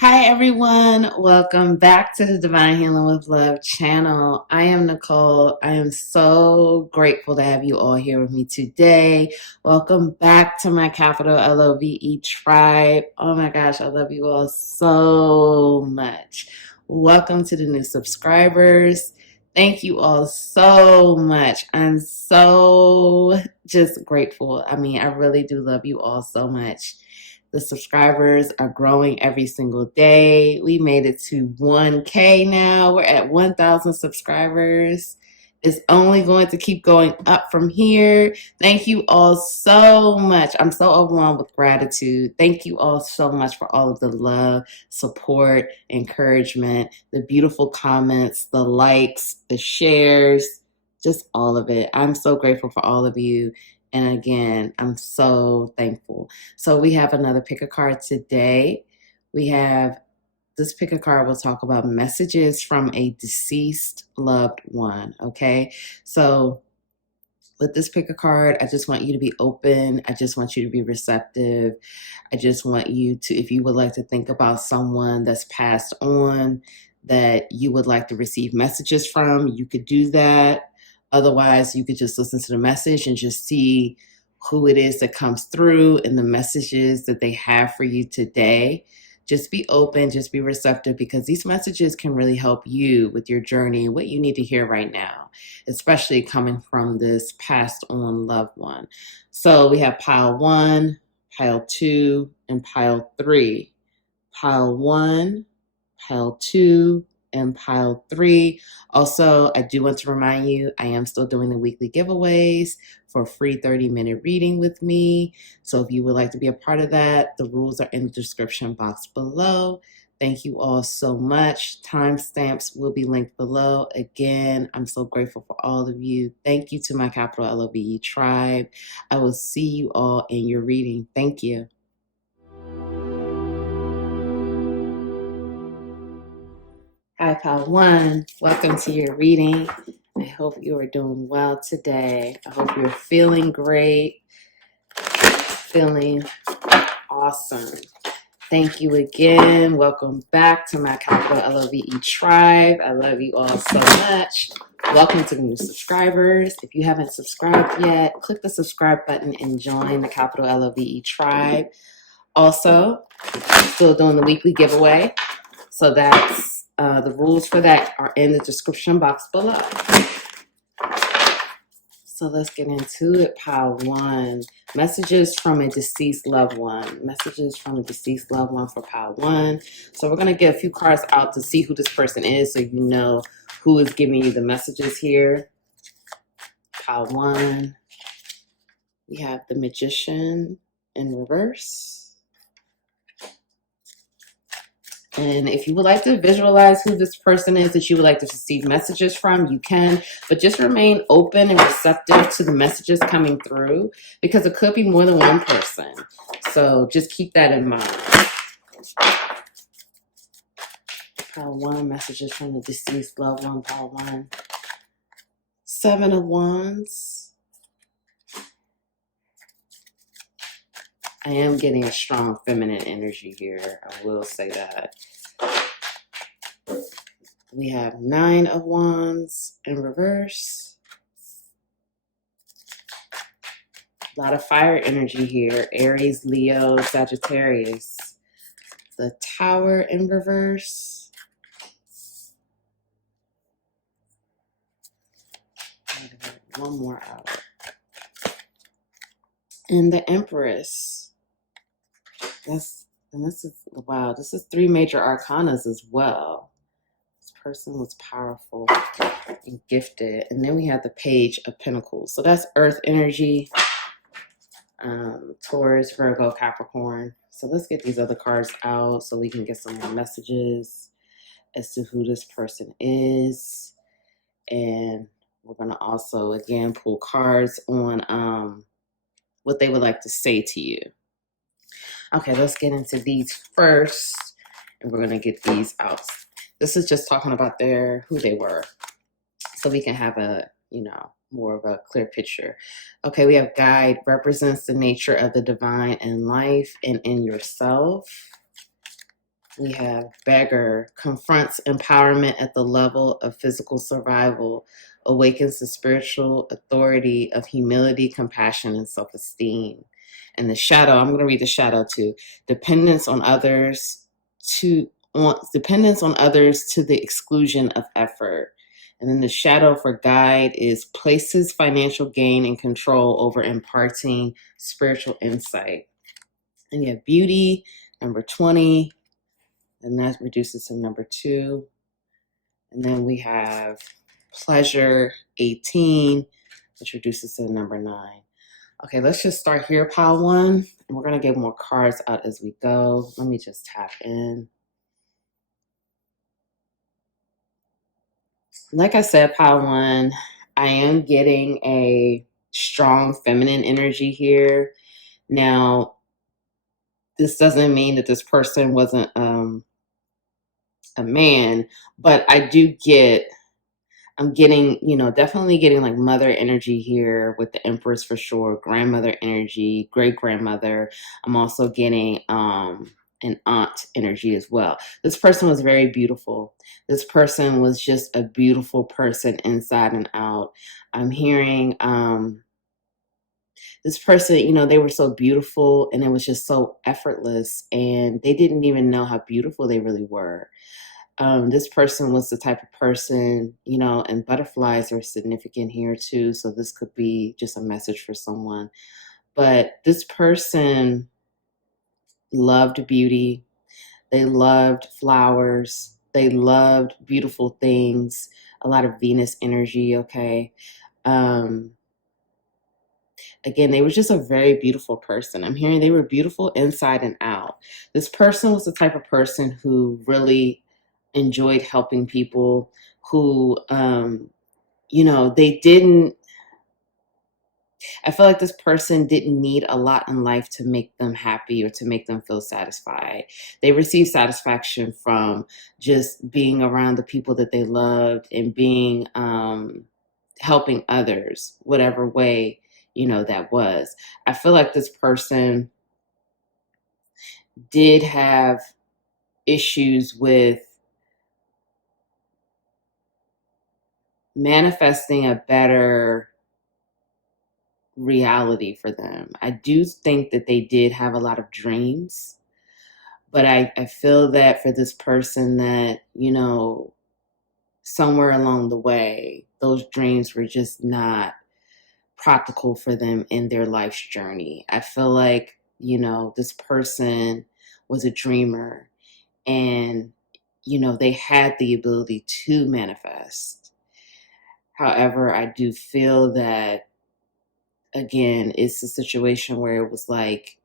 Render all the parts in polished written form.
Hi, everyone. Welcome back to the Divine Healing with Love channel. I am Nicole. I am so grateful to have you all here with me today. Welcome back to my capital LOVE tribe. Oh my gosh, I love you all so much. Welcome to the new subscribers. Thank you all so much. I'm so just grateful. I really do love you all so much. The subscribers are growing every single day. We made it to 1K now. We're at 1,000 subscribers. It's only going to keep going up from here. Thank you all so much. I'm so overwhelmed with gratitude. Thank you all so much for all of the love, support, encouragement, the beautiful comments, the likes, the shares, just all of it. I'm so grateful for all of you. And again, I'm so thankful. So we have another pick a card today. We have this pick a card will talk about messages from a deceased loved one. Okay. So with this pick a card, I just want you to be open. I just want you to be receptive. I just want you to, if you would like to think about someone that's passed on that you would like to receive messages from, you could do that. Otherwise, you could just listen to the message and just see who it is that comes through and the messages that they have for you today. Just be open, just be receptive, because these messages can really help you with your journey and what you need to hear right now, especially coming from this passed on loved one. So we have pile 1, pile 2, and pile 3. Pile 1, pile 2, and pile 3. Also, I do want to remind you, I am still doing the weekly giveaways for a free 30-minute reading with me. So if you would like to be a part of that, the rules are in the description box below. Thank you all so much. Timestamps will be linked below. Again, I'm so grateful for all of you. Thank you to my capital LOVE tribe. I will see you all in your reading. Thank you. Hi, Pile 1. Welcome to your reading. I hope you are doing well today. I hope you're feeling great, feeling awesome. Thank you again. Welcome back to my capital LOVE tribe. I love you all so much. Welcome to the new subscribers. If you haven't subscribed yet, click the subscribe button and join the capital LOVE tribe. Also, still doing the weekly giveaway. So that's the rules for that are in the description box below. So let's get into it. Pile 1. Messages from a deceased loved one. Messages from a deceased loved one for pile 1. So we're going to get a few cards out to see who this person is so you know who is giving you the messages here. Pile 1. We have the Magician in reverse. And if you would like to visualize who this person is that you would like to receive messages from, you can, but just remain open and receptive to the messages coming through, because it could be more than one person. So just keep that in mind. Pile 1, messages from the deceased loved one, pile 1. 7 of Wands. I am getting a strong feminine energy here. I will say that. We have 9 of Wands in reverse. A lot of fire energy here. Aries, Leo, Sagittarius. The Tower in reverse. One more out. And the Empress. This is, wow, this is 3 major arcanas as well. This person was powerful and gifted. And then we have the Page of Pentacles. So that's Earth energy. Taurus, Virgo, Capricorn. So let's get these other cards out so we can get some more messages as to who this person is. And we're going to also, again, pull cards on what they would like to say to you. Okay, let's get into these first, and we're going to get these out. This is just talking about who they were, so we can have a, more of a clear picture. Okay, we have Guide, represents the nature of the divine in life and in yourself. We have beggar, confronts empowerment at the level of physical survival, awakens the spiritual authority of humility, compassion, and self-esteem. And the shadow, I'm going to read the shadow too. Dependence on others dependence on others to the exclusion of effort. And then the shadow for guide is places financial gain and control over imparting spiritual insight. And you have beauty, number 20, and that reduces to number 2. And then we have pleasure, 18, which reduces to number 9. Okay, let's just start here, pile 1, and we're going to get more cards out as we go. Let me just tap in. Like I said, pile 1, I am getting a strong feminine energy here. Now, this doesn't mean that this person wasn't a man, but I'm getting, definitely getting like mother energy here with the Empress for sure, grandmother energy, great grandmother. I'm also getting an aunt energy as well. This person was very beautiful. This person was just a beautiful person inside and out. I'm hearing this person, they were so beautiful and it was just so effortless and they didn't even know how beautiful they really were. This person was the type of person, and butterflies are significant here too. So this could be just a message for someone. But this person loved beauty. They loved flowers. They loved beautiful things, a lot of Venus energy, okay? Again, they were just a very beautiful person. I'm hearing they were beautiful inside and out. This person was the type of person who really enjoyed helping people, who, they didn't, I feel like this person didn't need a lot in life to make them happy or to make them feel satisfied. They received satisfaction from just being around the people that they loved and being, helping others, whatever way, that was. I feel like this person did have issues with manifesting a better reality for them. I do think that they did have a lot of dreams, but I feel that for this person that, somewhere along the way, those dreams were just not practical for them in their life's journey. I feel like, this person was a dreamer and, they had the ability to manifest. However, I do feel that, again, it's a situation where it was like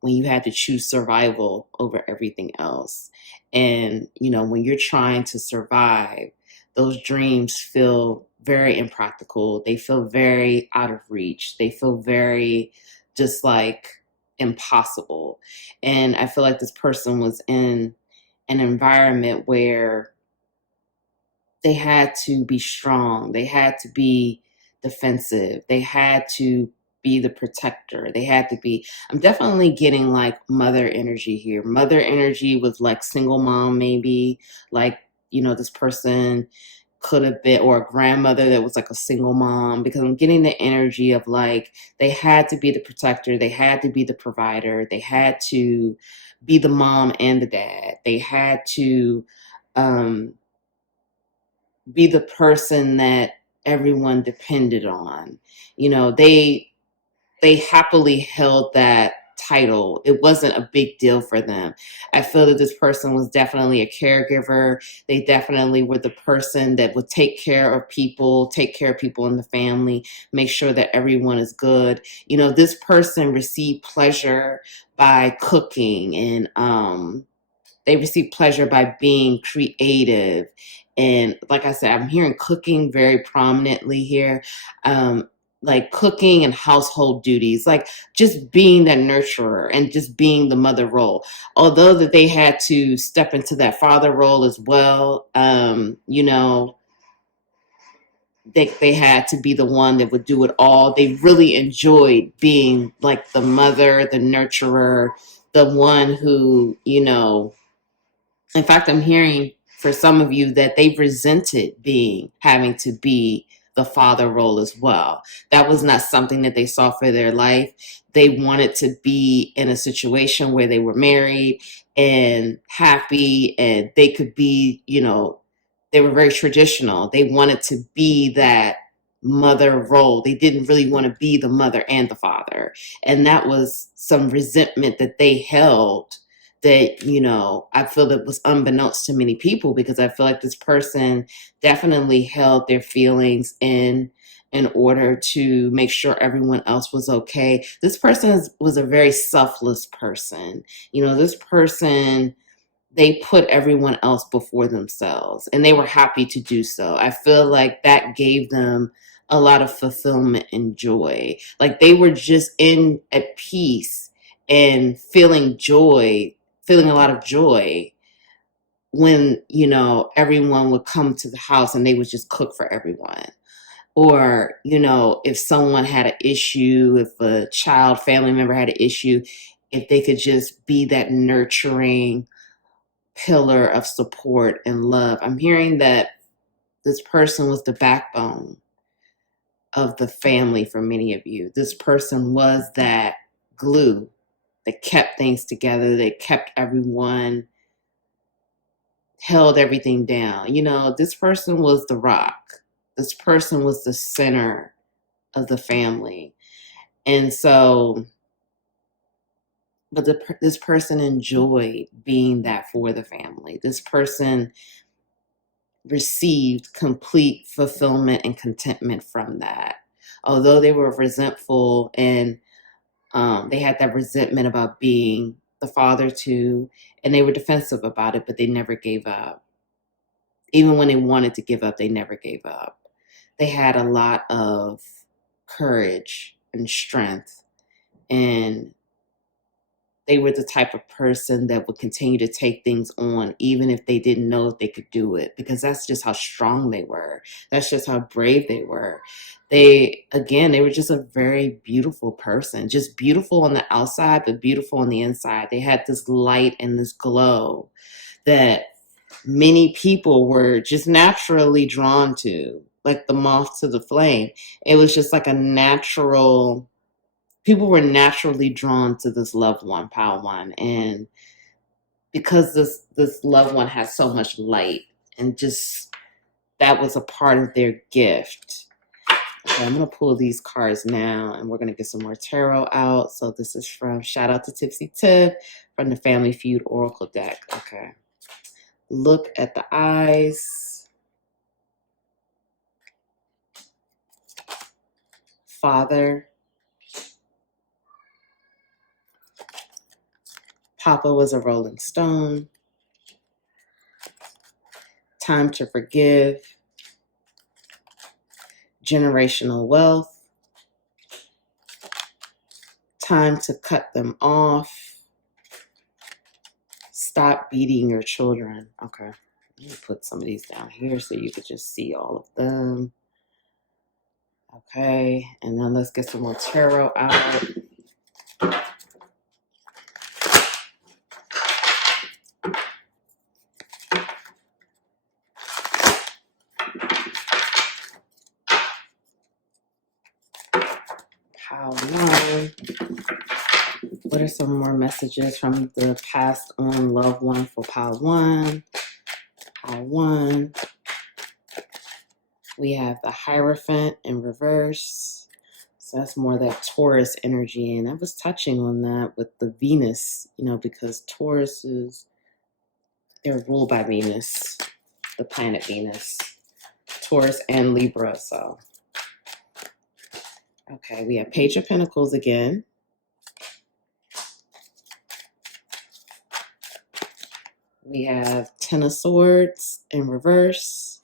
when you had to choose survival over everything else. And, when you're trying to survive, those dreams feel very impractical. They feel very out of reach. They feel very just like impossible. And I feel like this person was in an environment where they had to be strong. They had to be defensive. They had to be the protector. They had to be, I'm definitely getting like mother energy here. Mother energy was like single mom, maybe like, this person could have been, or a grandmother that was like a single mom, because I'm getting the energy of like, they had to be the protector. They had to be the provider. They had to be the mom and the dad. They had to, be the person that everyone depended on. They happily held that title. It wasn't a big deal for them. I feel that this person was definitely a caregiver. They definitely were the person that would take care of people in the family, make sure that everyone is good. This person received pleasure by cooking and they receive pleasure by being creative. And like I said, I'm hearing cooking very prominently here. Like cooking and household duties, like just being that nurturer and just being the mother role. Although that they had to step into that father role as well, they had to be the one that would do it all. They really enjoyed being like the mother, the nurturer, the one who, In fact, I'm hearing for some of you that they've resented having to be the father role as well. That was not something that they saw for their life. They wanted to be in a situation where they were married and happy, and they could be, they were very traditional. They wanted to be that mother role. They didn't really want to be the mother and the father. And that was some resentment that they held that, I feel that was unbeknownst to many people, because I feel like this person definitely held their feelings in order to make sure everyone else was okay. This person was a very selfless person. This person, they put everyone else before themselves, and they were happy to do so. I feel like that gave them a lot of fulfillment and joy. Like they were just at peace and feeling a lot of joy when, everyone would come to the house and they would just cook for everyone. Or, if someone had an issue, if a family member had an issue, if they could just be that nurturing pillar of support and love. I'm hearing that this person was the backbone of the family for many of you. This person was that glue that kept things together, that kept everyone, held everything down. This person was the rock. This person was the center of the family. And so, but this person enjoyed being that for the family. This person received complete fulfillment and contentment from that. Although they were resentful and they had that resentment about being the father too, and they were defensive about it, but they never gave up. Even when they wanted to give up, they never gave up. They had a lot of courage and strength, and they were the type of person that would continue to take things on, even if they didn't know if they could do it, because that's just how strong they were. That's just how brave they were. They were just a very beautiful person, just beautiful on the outside, but beautiful on the inside. They had this light and this glow that many people were just naturally drawn to, like the moth to the flame. It was just like people were naturally drawn to this loved one, Pile One. And because this loved one has so much light, and just that was a part of their gift. Okay, I'm going to pull these cards now, and we're going to get some more tarot out. So this is from, shout out to Tipsy Tip, from the Family Feud Oracle deck. Okay. Look at the eyes. Father. Papa was a rolling stone. Time to forgive. Generational wealth. Time to cut them off. Stop beating your children. Okay. Let me put some of these down here so you could just see all of them. Okay. And then let's get some more tarot out. Pile one. What are some more messages from the past on loved one for pile one? Pile one. We have the Hierophant in reverse. So that's more that Taurus energy. And I was touching on that with the Venus, because Taurus they're ruled by Venus, the planet Venus, Taurus and Libra. So, okay, we have Page of Pentacles again. We have Ten of Swords in reverse.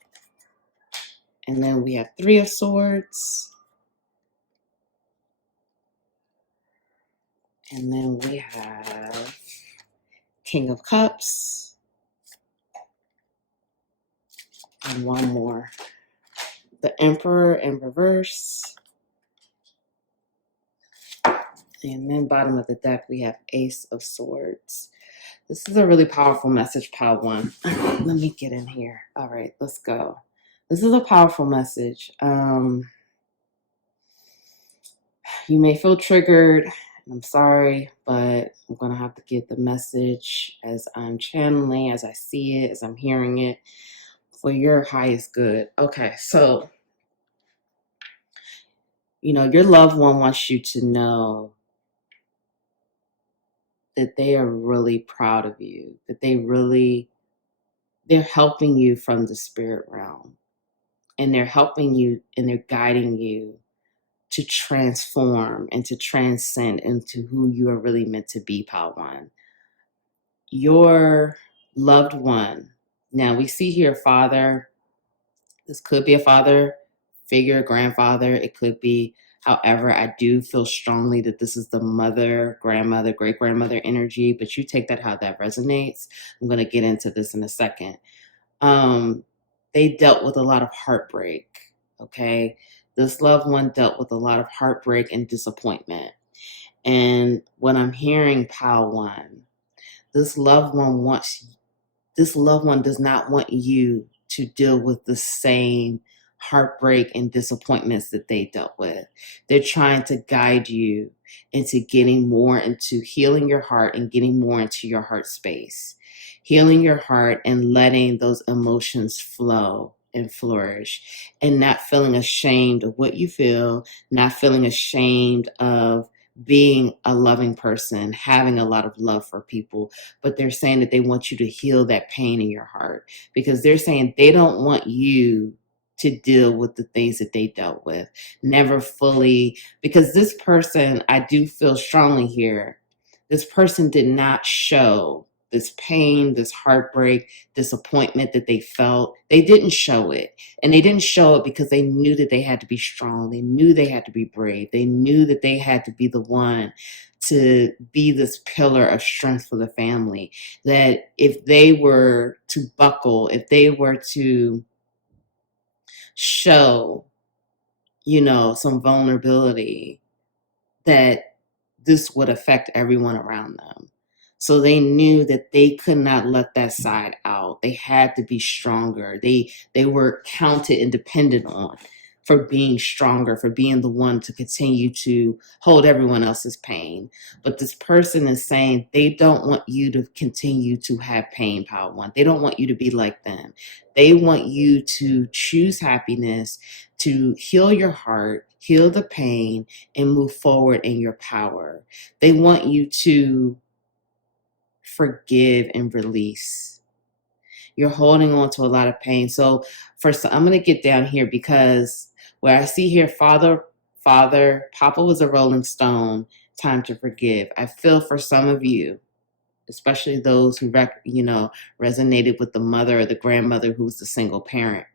And then we have Three of Swords. And then we have King of Cups. And one more. The Emperor in reverse. And then bottom of the deck, we have Ace of Swords. This is a really powerful message, Pile One. Let me get in here. All right, let's go. This is a powerful message. You may feel triggered. I'm sorry, but I'm going to have to get the message as I'm channeling, as I see it, as I'm hearing it, for your highest good. Okay, so, your loved one wants you to know that they are really proud of you, that they're helping you from the spirit realm, and they're helping you and they're guiding you to transform and to transcend into who you are really meant to be, Pile One. Your loved one. Now we see here father. This could be a father figure, grandfather. It could be, however, I do feel strongly that this is the mother, grandmother, great grandmother energy, but you take that how that resonates. I'm going to get into this in a second. They dealt with a lot of heartbreak. Okay. This loved one dealt with a lot of heartbreak and disappointment. And what I'm hearing, Pile One, this loved one does not want you to deal with the same heartbreak and disappointments that they dealt with. They're trying to guide you into getting more into healing your heart and getting more into your heart space, healing your heart and letting those emotions flow and flourish, and not feeling ashamed of what you feel, not feeling ashamed of being a loving person, having a lot of love for people. But they're saying that they want you to heal that pain in your heart, because they're saying they don't want you to deal with the things that they dealt with. Never fully, because this person, I do feel strongly here, this person did not show this pain, this heartbreak, disappointment that they felt. They didn't show it. And they didn't show it because they knew that they had to be strong. They knew they had to be brave. They knew that they had to be the one to be this pillar of strength for the family. That if they were to buckle, if they were to show, some vulnerability, that this would affect everyone around them. So they knew that they could not let that side out. They had to be stronger. They were counted and dependent on for being stronger, for being the one to continue to hold everyone else's pain. But this person is saying they don't want you to continue to have pain, Power One. They don't want you to be like them. They want you to choose happiness, to heal your heart, heal the pain, and move forward in your power. They want you to forgive and release. You're holding on to a lot of pain. So first, I'm going to get down here, because where I see here, father, Papa was a rolling stone, time to forgive. I feel for some of you, especially those who, resonated with the mother or the grandmother who was the single parent.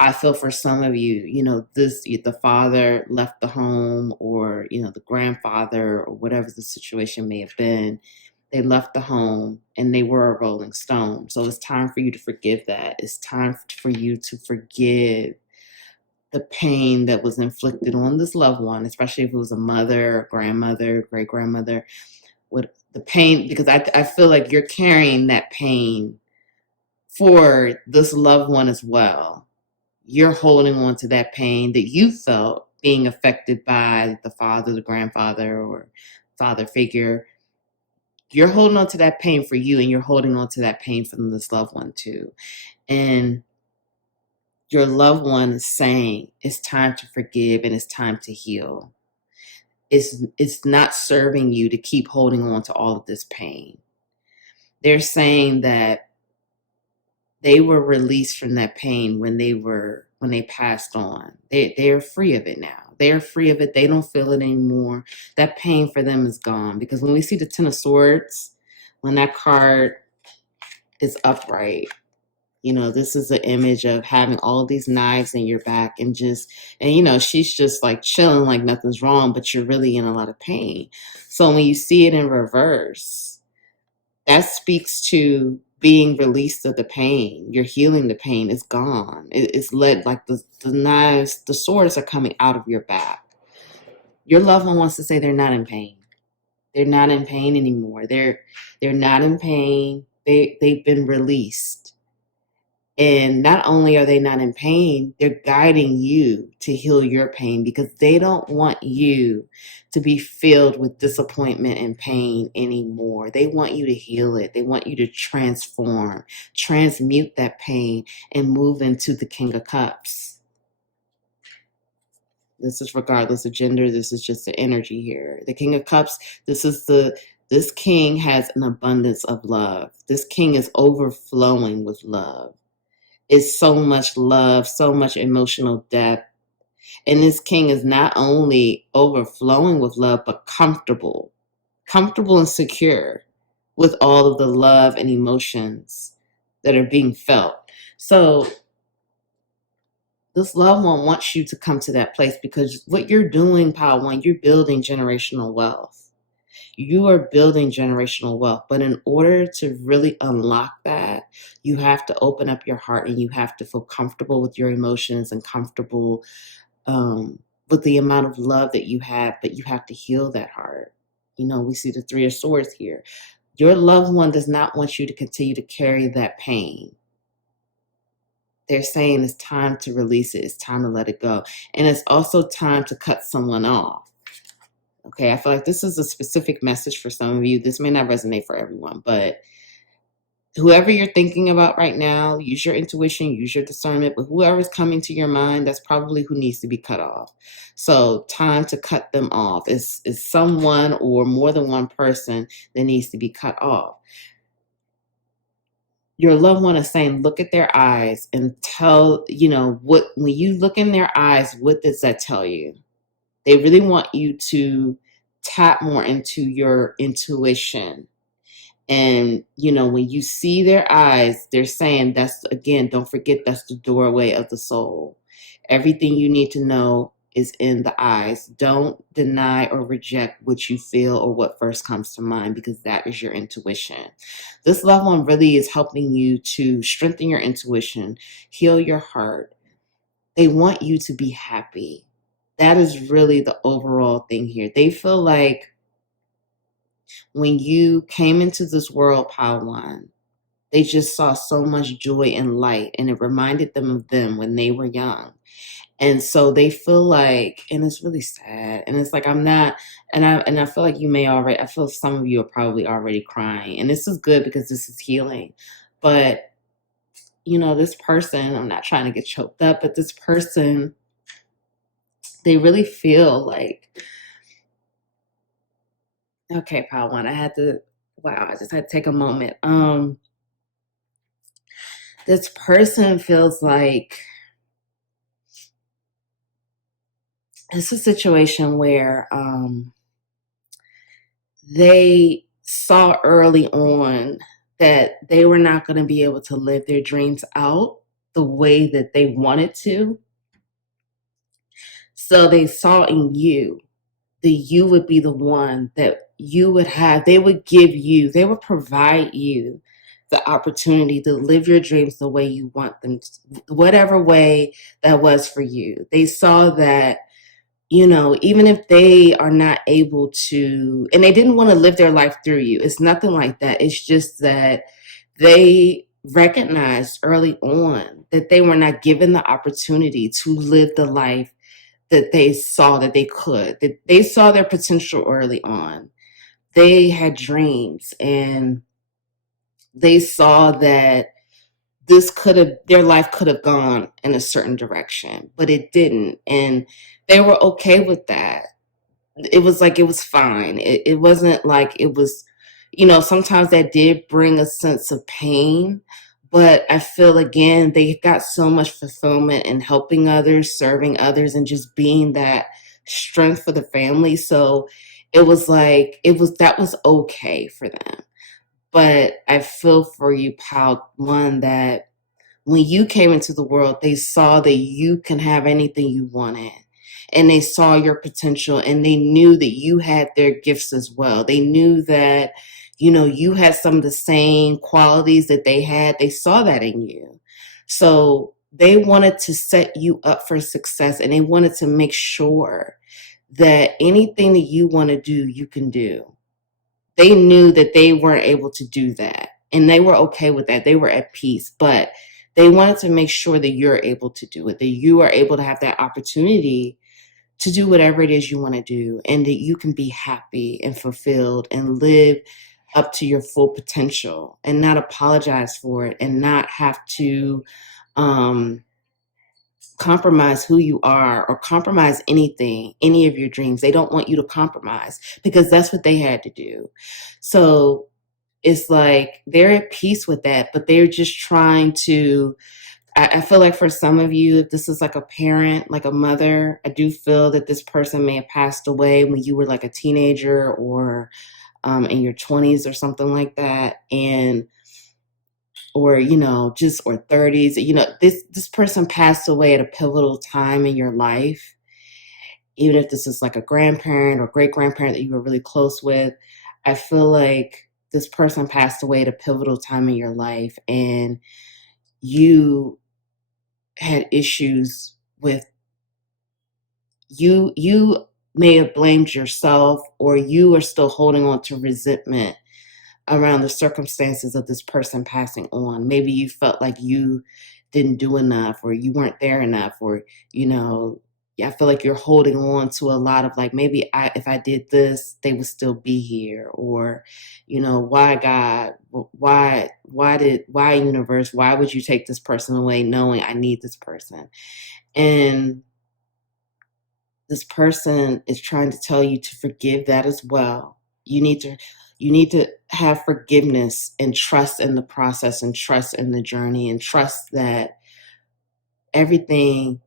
I feel for some of you, the father left the home, or, the grandfather, or whatever the situation may have been. They left the home and they were a rolling stone. So it's time for you to forgive that. It's time for you to forgive the pain that was inflicted on this loved one, especially if it was a mother, grandmother, great grandmother. With the pain, because I feel like you're carrying that pain for this loved one as well. You're holding on to that pain that you felt being affected by the father, the grandfather, or father figure. You're holding on to that pain for you, and you're holding on to that pain from this loved one too. And your loved one is saying it's time to forgive and it's time to heal. It's not serving you to keep holding on to all of this pain. They're saying that they were released from that pain when they passed on. They're free of it now. They're free of it. They don't feel it anymore. That pain for them is gone. Because when we see the Ten of Swords, when that card is upright, this is an image of having all of these knives in your back, and she's just like chilling like nothing's wrong, but you're really in a lot of pain. So when you see it in reverse, that speaks to being released of the pain. You're healing the pain. It's gone. It's let, like the knives, the swords are coming out of your back. Your loved one wants to say they're not in pain. They're not in pain anymore. They're not in pain. They've been released. And not only are they not in pain, they're guiding you to heal your pain because they don't want you to be filled with disappointment and pain anymore. They want you to heal it. They want you to transform, transmute that pain, and move into the King of Cups. This is regardless of gender. This is just the energy here. The King of Cups, this king has an abundance of love. This king is overflowing with love. It's so much love, so much emotional depth. And this king is not only overflowing with love, but comfortable and secure with all of the love and emotions that are being felt. So this loved one wants you to come to that place because what you're doing, Power One, you're building generational wealth. You are building generational wealth. But in order to really unlock that, you have to open up your heart and you have to feel comfortable with your emotions and comfortable with the amount of love that you have, but you have to heal that heart. You know, we see the Three of Swords here. Your loved one does not want you to continue to carry that pain. They're saying it's time to release it. It's time to let it go. And it's also time to cut someone off. Okay, I feel like this is a specific message for some of you. This may not resonate for everyone, but whoever you're thinking about right now, use your intuition, use your discernment, but whoever's coming to your mind, that's probably who needs to be cut off. So time to cut them off. It's someone or more than one person that needs to be cut off. Your loved one is saying, look at their eyes and tell, when you look in their eyes, what does that tell you? They really want you to tap more into your intuition. And, when you see their eyes, they're saying don't forget, that's the doorway of the soul. Everything you need to know is in the eyes. Don't deny or reject what you feel or what first comes to mind because that is your intuition. This loved one really is helping you to strengthen your intuition, heal your heart. They want you to be happy. That is really the overall thing here. They feel like when you came into this world, Power One, they just saw so much joy and light, and it reminded them of them when they were young. And so they feel like, and it's really sad. And it's like, I'm not, and I feel like I feel some of you are probably already crying. And this is good because this is healing. But, this person, I'm not trying to get choked up, but this person, they really feel like, okay, Power One, I just had to take a moment. This person feels like it's a situation where they saw early on that they were not going to be able to live their dreams out the way that they wanted to. So they saw in you that you would be the one that you would have, they would provide you the opportunity to live your dreams the way you want them, whatever way that was for you. They saw that, even if they are not able to, and they didn't want to live their life through you. It's nothing like that. It's just that they recognized early on that they were not given the opportunity to live the life that they saw that they could, that they saw their potential early on. They had dreams and they saw that their life could have gone in a certain direction, but it didn't. And they were okay with that. It was like, it was fine. It wasn't like it was, sometimes that did bring a sense of pain, but I feel again, they got so much fulfillment in helping others, serving others, and just being that strength for the family. So it was like, that was okay for them. But I feel for you, Pal One, that when you came into the world, they saw that you can have anything you wanted. And they saw your potential and they knew that you had their gifts as well. They knew that, you had some of the same qualities that they had. They saw that in you. So they wanted to set you up for success and they wanted to make sure that anything that you want to do, you can do. they knew that they weren't able to do that. And they were okay with that. They were at peace. But they wanted to make sure that you're able to do it, that you are able to have that opportunity to do whatever it is you want to do, and that you can be happy and fulfilled and live up to your full potential and not apologize for it and not have to compromise who you are or compromise anything, any of your dreams. They don't want you to compromise because that's what they had to do. So it's like they're at peace with that, but they're just trying to. I feel like for some of you, if this is like a parent, like a mother, I do feel that this person may have passed away when you were like a teenager or in your 20s or something like that. And or just or 30s, this person passed away at a pivotal time in your life, even if this is like a grandparent or great grandparent that you were really close with. I feel like this person passed away at a pivotal time in your life, and you had issues with you may have blamed yourself, or you are still holding on to resentment around the circumstances of this person passing on. Maybe you felt like you didn't do enough, or you weren't there enough, or I feel like you're holding on to a lot of like, maybe if I did this, they would still be here, or why God, why universe, why would you take this person away knowing I need this person? And this person is trying to tell you to forgive that as well. You need to have forgiveness and trust in the process and trust in the journey and trust that everything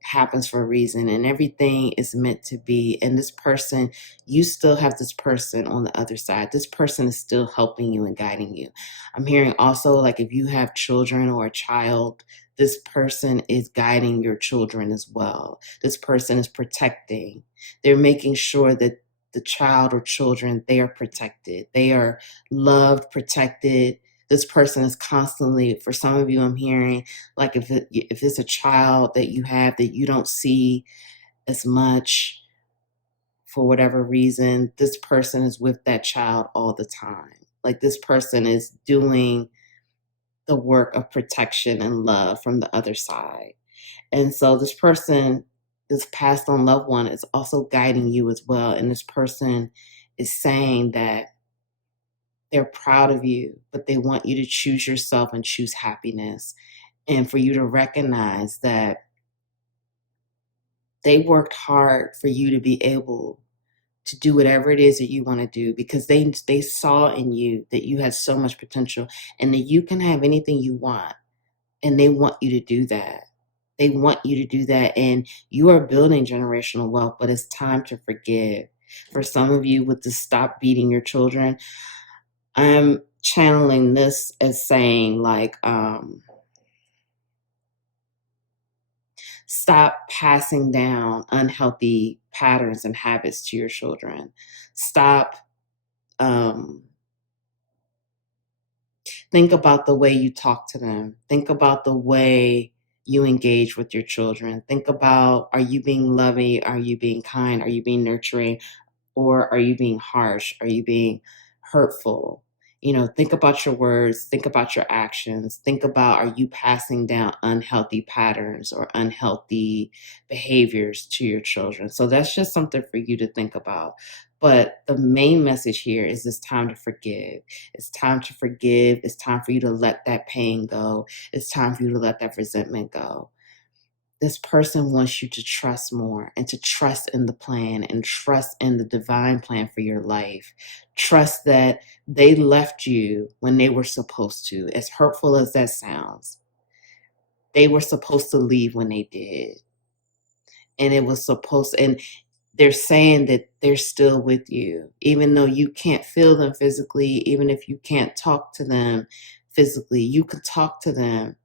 happens for a reason and everything is meant to be. And this person, you still have this person on the other side. This person is still helping you and guiding you. I'm hearing also, like, if you have children or a child, this person is guiding your children as well. This person is protecting. They're making sure that the child or children, they are protected. They are loved, protected. This person is constantly, for some of you, I'm hearing, like if it's a child that you have that you don't see as much for whatever reason, this person is with that child all the time. Like this person is doing the work of protection and love from the other side. And so this person, this passed on loved one, is also guiding you as well. And this person is saying that they're proud of you, but they want you to choose yourself and choose happiness. And for you to recognize that they worked hard for you to be able to do whatever it is that you want to do, because they saw in you that you had so much potential and that you can have anything you want. And they want you to do that. They want you to do that. And you are building generational wealth, but it's time to forgive. For some of you, with the stop beating your children, I'm channeling this as saying, like, stop passing down unhealthy patterns and habits to your children. Stop. Think about the way you talk to them. Think about the way you engage with your children. Think about, are you being loving? Are you being kind? Are you being nurturing? Or are you being harsh? Are you being hurtful? Think about your words, think about your actions, think about, are you passing down unhealthy patterns or unhealthy behaviors to your children? So that's just something for you to think about. But the main message here is it's time to forgive. It's time to forgive. It's time for you to let that pain go. It's time for you to let that resentment go. This person wants you to trust more and to trust in the plan and trust in the divine plan for your life. Trust that they left you when they were supposed to. As hurtful as that sounds, they were supposed to leave when they did. And it was supposed, and they're saying that they're still with you, even though you can't feel them physically, even if you can't talk to them physically, you can talk to them.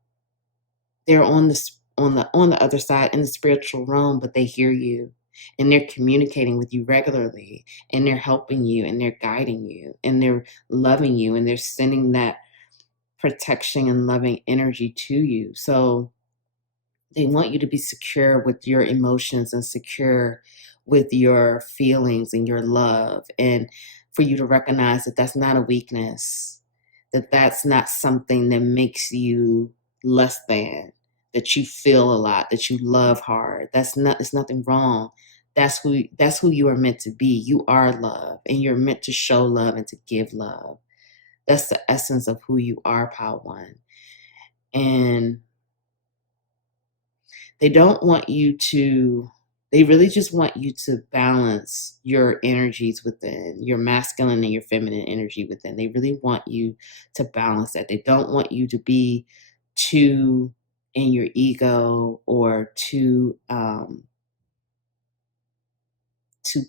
They're on the other side in the spiritual realm, but they hear you and they're communicating with you regularly, and they're helping you and they're guiding you and they're loving you and they're sending that protection and loving energy to you. So they want you to be secure with your emotions and secure with your feelings and your love. And for you to recognize that that's not a weakness, that that's not something that makes you less than, that you feel a lot, that you love hard. It's nothing wrong. That's who you are meant to be. You are love, and you're meant to show love and to give love. That's the essence of who you are, Pile One. And they really just want you to balance your energies within, your masculine and your feminine energy within. They really want you to balance that. They don't want you to be too in your ego or too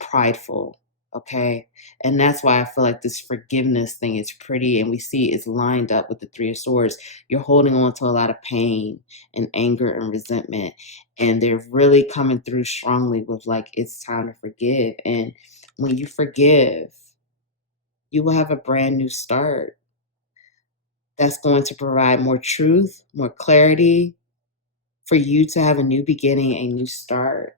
prideful. Okay. And that's why I feel like this forgiveness thing is pretty, and we see it's lined up with the Three of Swords. You're holding on to a lot of pain and anger and resentment, and they're really coming through strongly with like, it's time to forgive. And when you forgive, you will have a brand new start that's going to provide more truth, more clarity, for you to have a new beginning, a new start.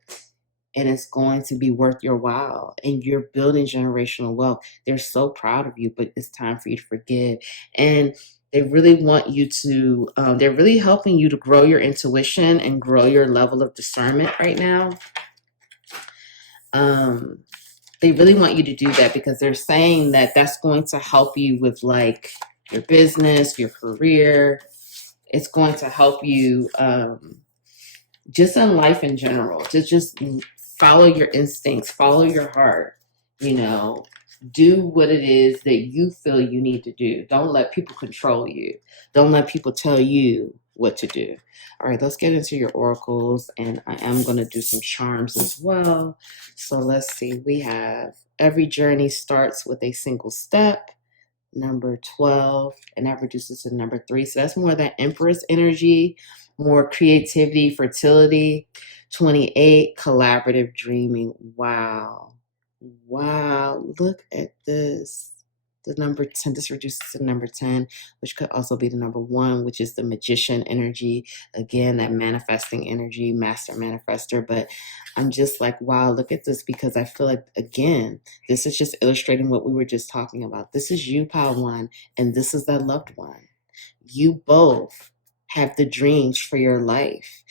And it's going to be worth your while. And you're building generational wealth. They're so proud of you, but it's time for you to forgive. And they really want you to, they're really helping you to grow your intuition and grow your level of discernment right now. They really want you to do that because they're saying that that's going to help you with like your business, your career. It's going to help you just in life in general, to just follow your instincts, follow your heart, do what it is that you feel you need to do. Don't let people control you. Don't let people tell you what to do. All right, let's get into your oracles, and I am going to do some charms as well. So let's see. We have every journey starts with a single step. Number 12, and that reduces to number 3. So that's more that Empress energy, more creativity, fertility. 28, collaborative dreaming. Wow. Look at this. The number 10, this reduces to number 10, which could also be the number 1, which is the magician energy. Again, that manifesting energy, master manifester. But I'm just like, wow, look at this, because I feel like, again, this is just illustrating what we were just talking about. This is you, Pile One, and this is that loved one. You both have the dreams for your life.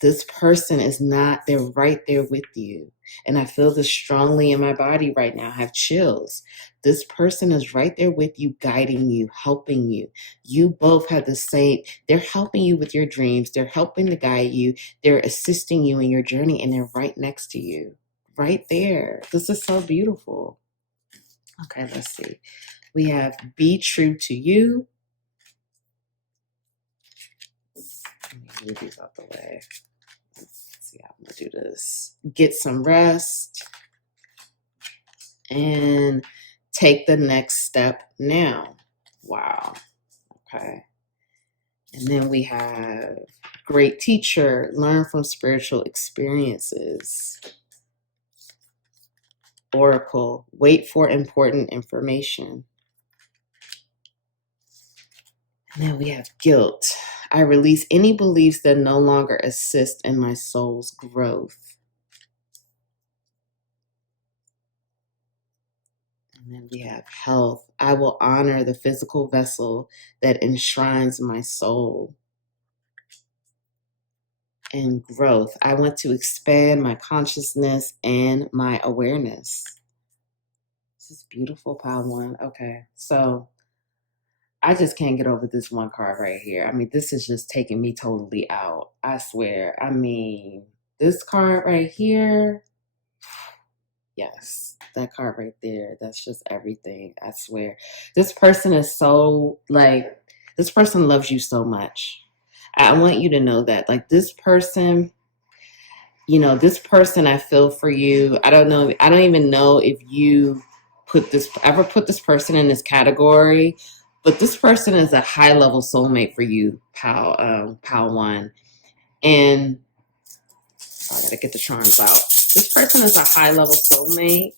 This person is not, they're right there with you. And I feel this strongly in my body right now. I have chills. This person is right there with you, guiding you, helping you. You both have the same, they're helping you with your dreams. They're helping to guide you. They're assisting you in your journey, and they're right next to you, right there. This is so beautiful. Okay, let's see. We have be true to you. Let me move these out the way. See how I'm going to do this. Get some rest and take the next step now. Wow. Okay. And then we have great teacher, learn from spiritual experiences. Oracle, wait for important information. And then we have guilt. I release any beliefs that no longer assist in my soul's growth. And then we have health. I will honor the physical vessel that enshrines my soul. And growth. I want to expand my consciousness and my awareness. This is beautiful, Pile One. Okay, so I just can't get over this one card right here. I mean, this is just taking me totally out. I swear. I mean, this card right here. Yes, that card right there. That's just everything. I swear. This person is so, like, this person loves you so much. I want you to know that. Like, this person, this person, I feel for you. I don't know. I don't even know if you ever put this person in this category. But this person is a high-level soulmate for you, Pile One. And I gotta get the charms out. This person is a high-level soulmate.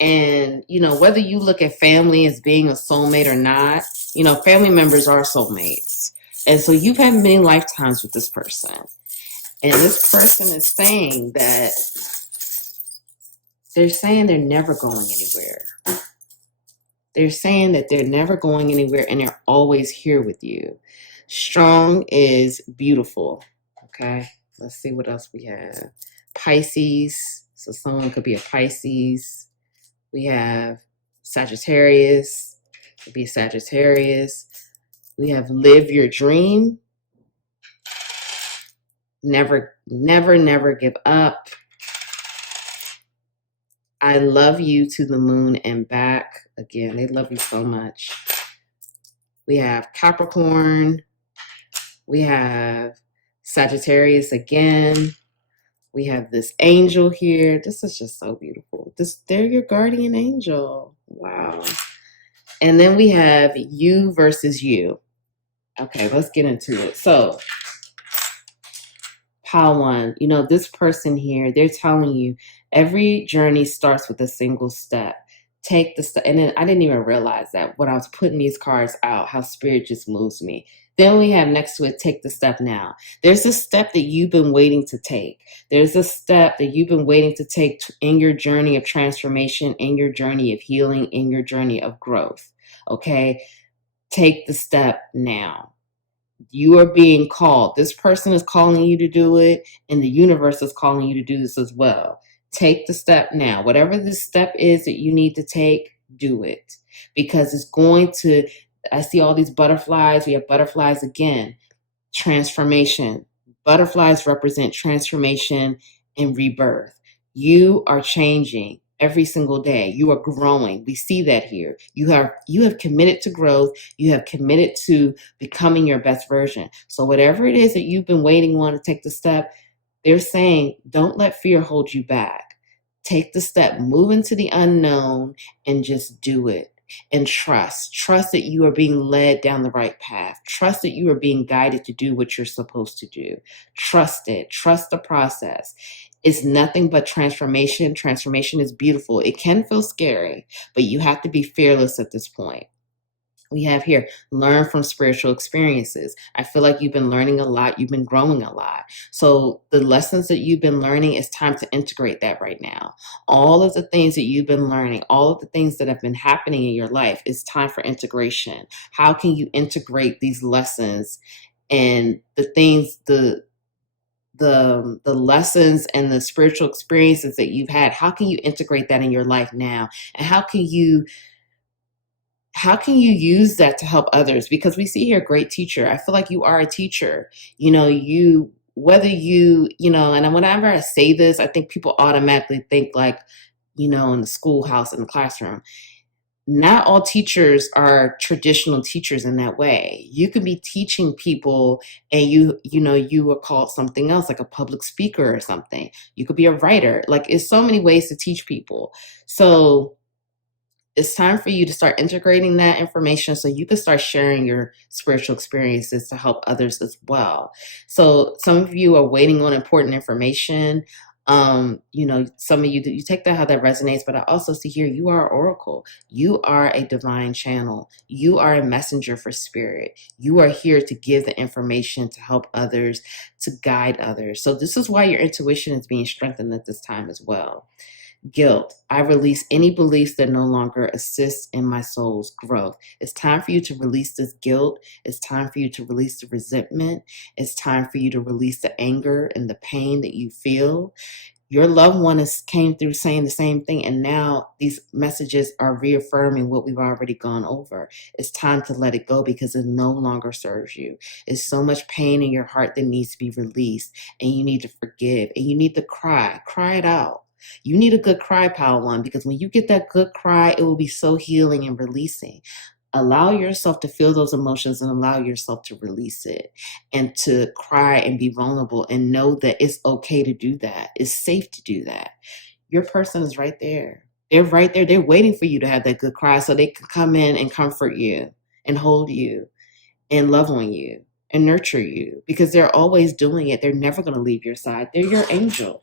And, whether you look at family as being a soulmate or not, family members are soulmates. And so you've had many lifetimes with this person. And this person is saying that they're saying they're never going anywhere. They're saying that they're never going anywhere and they're always here with you. Strong is beautiful. Okay, let's see what else we have. Pisces. So someone could be a Pisces. We have Sagittarius. Could be Sagittarius. We have live your dream. Never, never, never give up. I love you to the moon and back. Again, they love you so much. We have Capricorn. We have Sagittarius again. We have this angel here. This is just so beautiful. They're your guardian angel. Wow. And then we have you versus you. Okay, let's get into it. So, pile one, this person here, they're telling you every journey starts with a single step. Take the step. And then I didn't even realize that when I was putting these cards out, how spirit just moves me. Then we have next to it, take the step now. There's a step that you've been waiting to take. There's a step that you've been waiting to take in your journey of transformation, in your journey of healing, in your journey of growth. Okay? Take the step now. You are being called. This person is calling you to do it, and the universe is calling you to do this as well. Take the step now. Whatever the step is that you need to take, do it. Because it's going to, I see all these butterflies. We have butterflies again. Transformation. Butterflies represent transformation and rebirth. You are changing every single day. You are growing. We see that here. You have committed to growth. You have committed to becoming your best version. So whatever it is that you've been waiting on to take the step, they're saying, don't let fear hold you back. Take the step, move into the unknown, and just do it. And trust that you are being led down the right path. Trust that you are being guided to do what you're supposed to do. Trust it. Trust the process. It's nothing but transformation. Transformation is beautiful. It can feel scary, but you have to be fearless at this point. We have here, learn from spiritual experiences. I feel like you've been learning a lot. You've been growing a lot. So the lessons that you've been learning, it's time to integrate that right now. All of the things that you've been learning, all of the things that have been happening in your life, it's time for integration. How can you integrate these lessons and the things, the lessons and the spiritual experiences that you've had? How can you integrate that in your life now? And how can you use that to help others? Because we see here, great teacher. I feel like you are a teacher. And whenever I say this, I think people automatically think like, in the schoolhouse, in the classroom. Not all teachers are traditional teachers in that way. You could be teaching people and you are called something else, like a public speaker or something. You could be a writer. Like, it's so many ways to teach people. So it's time for you to start integrating that information so you can start sharing your spiritual experiences to help others as well. So some of you are waiting on important information. Some of you take that how that resonates, but I also see here you are an oracle. You are a divine channel. You are a messenger for spirit. You are here to give the information to help others, to guide others. So this is why your intuition is being strengthened at this time as well. Guilt. I release any beliefs that no longer assist in my soul's growth. It's time for you to release this guilt. It's time for you to release the resentment. It's time for you to release the anger and the pain that you feel. Your loved one came through saying the same thing, and now these messages are reaffirming what we've already gone over. It's time to let it go because it no longer serves you. It's so much pain in your heart that needs to be released, and you need to forgive, and you need to cry it out. You need a good cry, pile one, because when you get that good cry, it will be so healing and releasing. Allow yourself to feel those emotions and allow yourself to release it and to cry and be vulnerable and know that it's okay to do that. It's safe to do that. Your person is right there. They're right there. They're waiting for you to have that good cry so they can come in and comfort you and hold you and love on you and nurture you, because they're always doing it. They're never going to leave your side. They're your angel.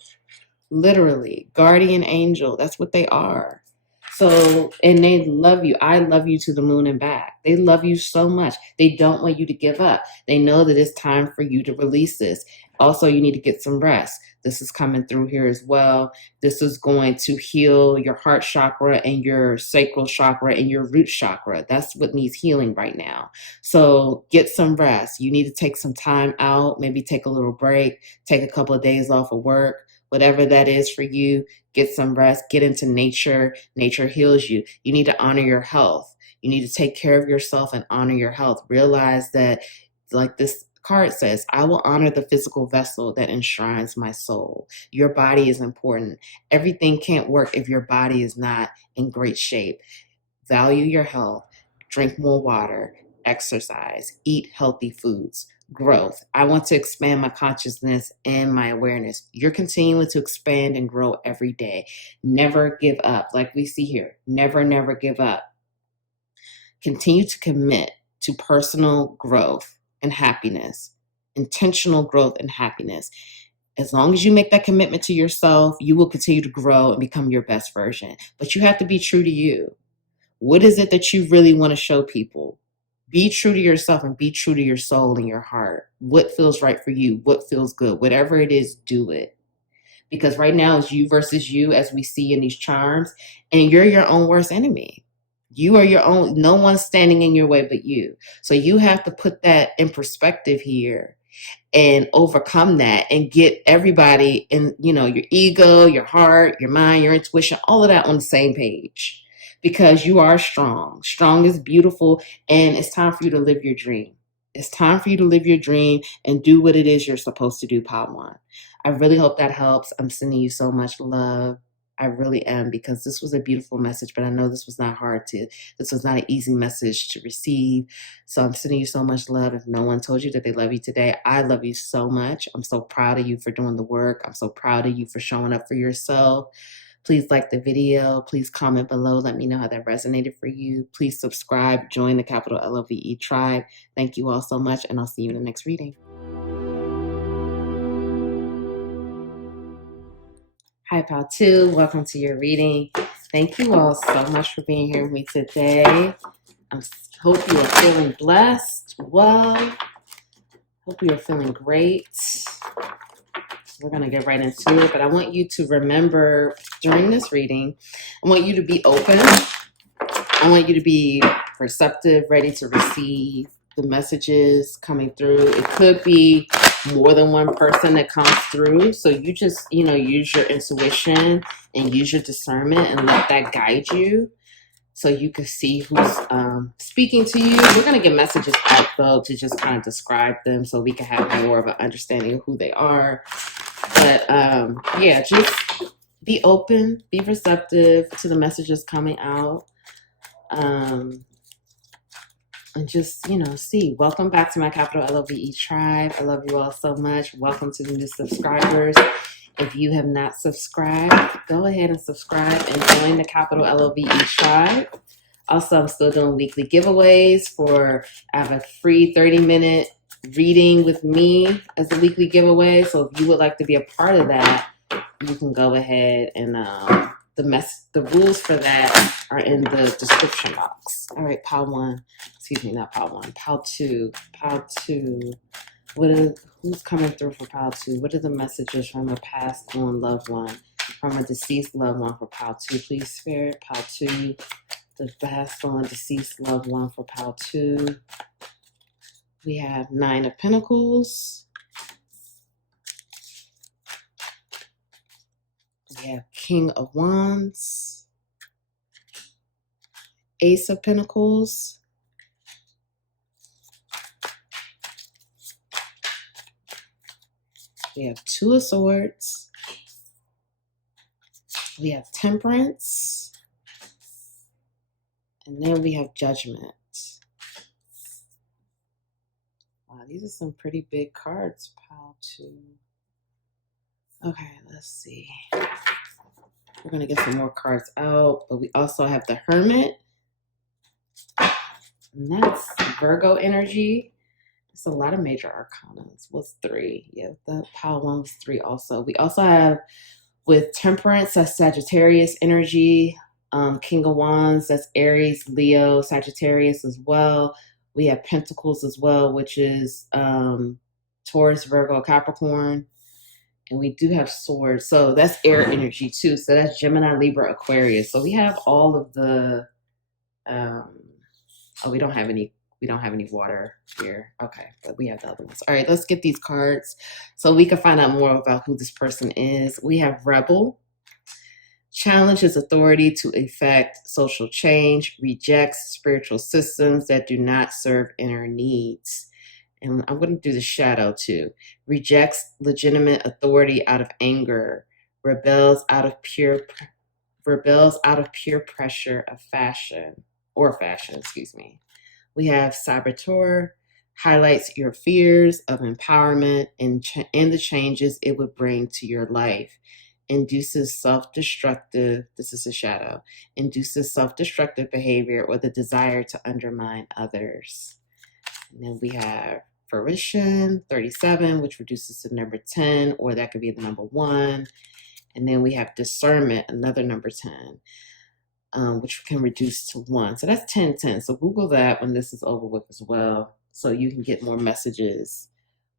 Literally, guardian angel. That's what they are. So, and they love you. I love you to the moon and back. They love you so much. They don't want you to give up. They know that it's time for you to release this. Also, you need to get some rest. This is coming through here as well. This is going to heal your heart chakra and your sacral chakra and your root chakra. That's what needs healing right now. So get some rest. You need to take some time out, maybe take a little break, take a couple of days off of work, whatever that is for you. Get some rest, get into nature. Nature heals you. You need to honor your health. You need to take care of yourself and honor your health. Realize that, like this card says, I will honor the physical vessel that enshrines my soul. Your body is important. Everything can't work if your body is not in great shape. Value your health. Drink more water. Exercise. Eat healthy foods. Growth. I want to expand my consciousness and my awareness. You're continuing to expand and grow every day. Never give up. Like we see here, never, never give up. Continue to commit to personal growth and happiness, intentional growth and happiness. As long as you make that commitment to yourself, you will continue to grow and become your best version. But you have to be true to you. What is it that you really want to show people? Be true to yourself and be true to your soul and your heart. What feels right for you? What feels good? Whatever it is, do it. Because right now it's you versus you, as we see in these charms, and you're your own worst enemy. You are your own, no one's standing in your way but you. So you have to put that in perspective here and overcome that and get everybody in, your ego, your heart, your mind, your intuition, all of that on the same page. Because you are strong. Strong is beautiful, and it's time for you to live your dream. It's time for you to live your dream and do what it is you're supposed to do, Padawan. I really hope that helps. I'm sending you so much love. I really am, because this was a beautiful message, but I know this was not this was not an easy message to receive. So I'm sending you so much love. If no one told you that they love you today, I love you so much. I'm so proud of you for doing the work. I'm so proud of you for showing up for yourself. Please like the video. Please comment below. Let me know how that resonated for you. Please subscribe. Join the capital LOVE tribe. Thank you all so much, and I'll see you in the next reading. Hi, Pal 2. Welcome to your reading. Thank you all so much for being here with me today. I hope you are feeling blessed, well. Hope you are feeling great. We're going to get right into it, but I want you to remember during this reading, I want you to be open. I want you to be receptive, ready to receive the messages coming through. It could be more than one person that comes through. So you just, use your intuition and use your discernment and let that guide you so you can see who's speaking to you. We're going to get messages out, though, to just kind of describe them so we can have more of an understanding of who they are. But yeah, just be open, be receptive to the messages coming out. And just, see. Welcome back to my capital LOVE tribe. I love you all so much. Welcome to the new subscribers. If you have not subscribed, go ahead and subscribe and join the capital LOVE tribe. Also, I'm still doing weekly giveaways I have a free 30-minute reading with me as a weekly giveaway. So if you would like to be a part of that, you can go ahead and the rules for that are in the description box. All right, Pal 1. Excuse me, not Pal 1. Pal 2. Pal 2. Who's coming through for Pal 2? What are the messages from a past on loved one, from a deceased loved one for Pal 2? Please, Spirit. Pal 2. The past on deceased loved one for Pal 2. We have 9 of Pentacles. We have King of Wands. Ace of Pentacles. We have 2 of Swords. We have Temperance. And then we have Judgment. Wow, these are some pretty big cards, Pal 2. Okay, let's see. We're going to get some more cards out, but we also have the Hermit. And that's Virgo energy. It's a lot of major arcanas. What's 3? Yeah, the Pal 1 was 3 also. We also have with Temperance, a Sagittarius energy. King of Wands, that's Aries, Leo, Sagittarius as well. We have Pentacles as well, which is Taurus, Virgo, Capricorn. And we do have Swords. So that's air energy too. So that's Gemini, Libra, Aquarius. So we have all of the we don't have any water here. Okay, but we have the other ones. All right, let's get these cards so we can find out more about who this person is. We have Rebel. Challenges authority to effect social change, rejects spiritual systems that do not serve inner needs. And I'm going to do the shadow too. Rejects legitimate authority out of anger, rebels out of pure pressure of fashion. We have Saboteur, highlights your fears of empowerment and the changes it would bring to your life. Induces self-destructive, this is a shadow, induces self-destructive behavior or the desire to undermine others. And then we have Fruition, 37, which reduces to number 10, or that could be the number 1. And then we have Discernment, another number 10. Which can reduce to 1. So that's 1010. So Google that when this is over with as well, so you can get more messages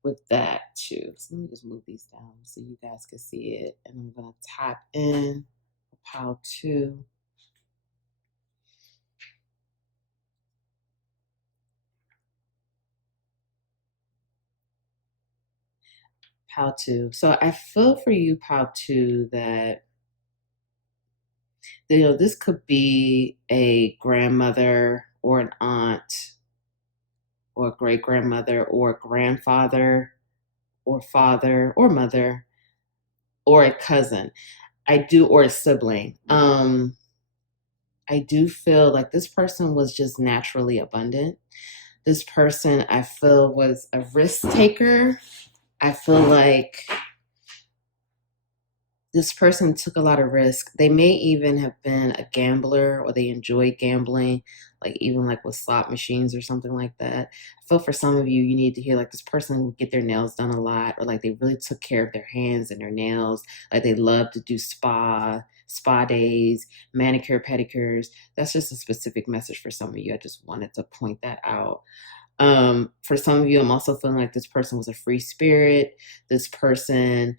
with that too. So let me just move these down so you guys can see it. And I'm going to tap in pile 2. Pile 2. So I feel for you, pile 2, that this could be a grandmother or an aunt or a great grandmother or a grandfather or father or mother or a cousin. Or a sibling. I do feel like this person was just naturally abundant. This person, I feel, was a risk taker. I feel like this person took a lot of risk. They may even have been a gambler, or they enjoyed gambling, like even like with slot machines or something like that. I feel for some of you, you need to hear like this person would get their nails done a lot, or like they really took care of their hands and their nails. Like they love to do spa days, manicure, pedicures. That's just a specific message for some of you. I just wanted to point that out. For some of you, I'm also feeling like this person was a free spirit. This person,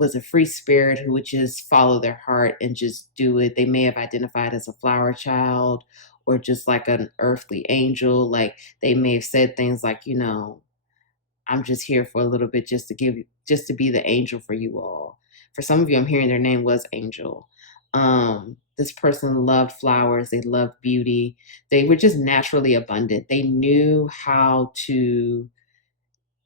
was a free spirit who would just follow their heart and just do it. They may have identified as a flower child or just like an earthly angel. Like they may have said things like, I'm just here for a little bit just to be the angel for you all. For some of you, I'm hearing their name was Angel. This person loved flowers. They loved beauty. They were just naturally abundant. They knew how to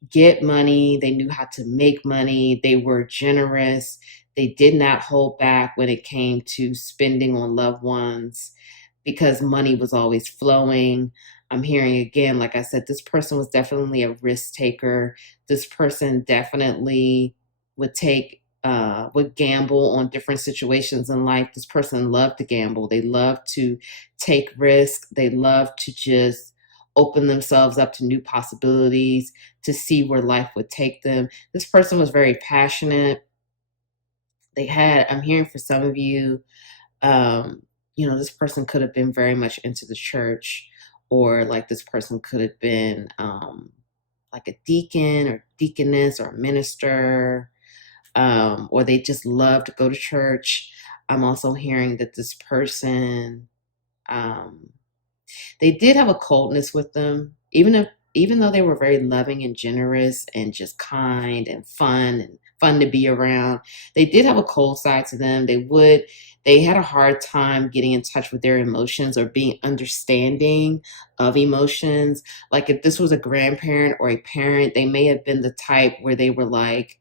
get money. They knew how to make money. They were generous. They did not hold back when it came to spending on loved ones because money was always flowing. I'm hearing again, like I said, this person was definitely a risk taker. This person definitely would gamble on different situations in life. This person loved to gamble. They loved to take risks. They loved to just open themselves up to new possibilities, to see where life would take them. This person was very passionate. I'm hearing for some of you, this person could have been very much into the church, or like this person could have been like a deacon or deaconess or a minister, or they just love to go to church. I'm also hearing that this person, they did have a coldness with them, even though they were very loving and generous and just kind and fun to be around. They did have a cold side to them. They had a hard time getting in touch with their emotions or being understanding of emotions. Like if this was a grandparent or a parent, they may have been the type where they were like,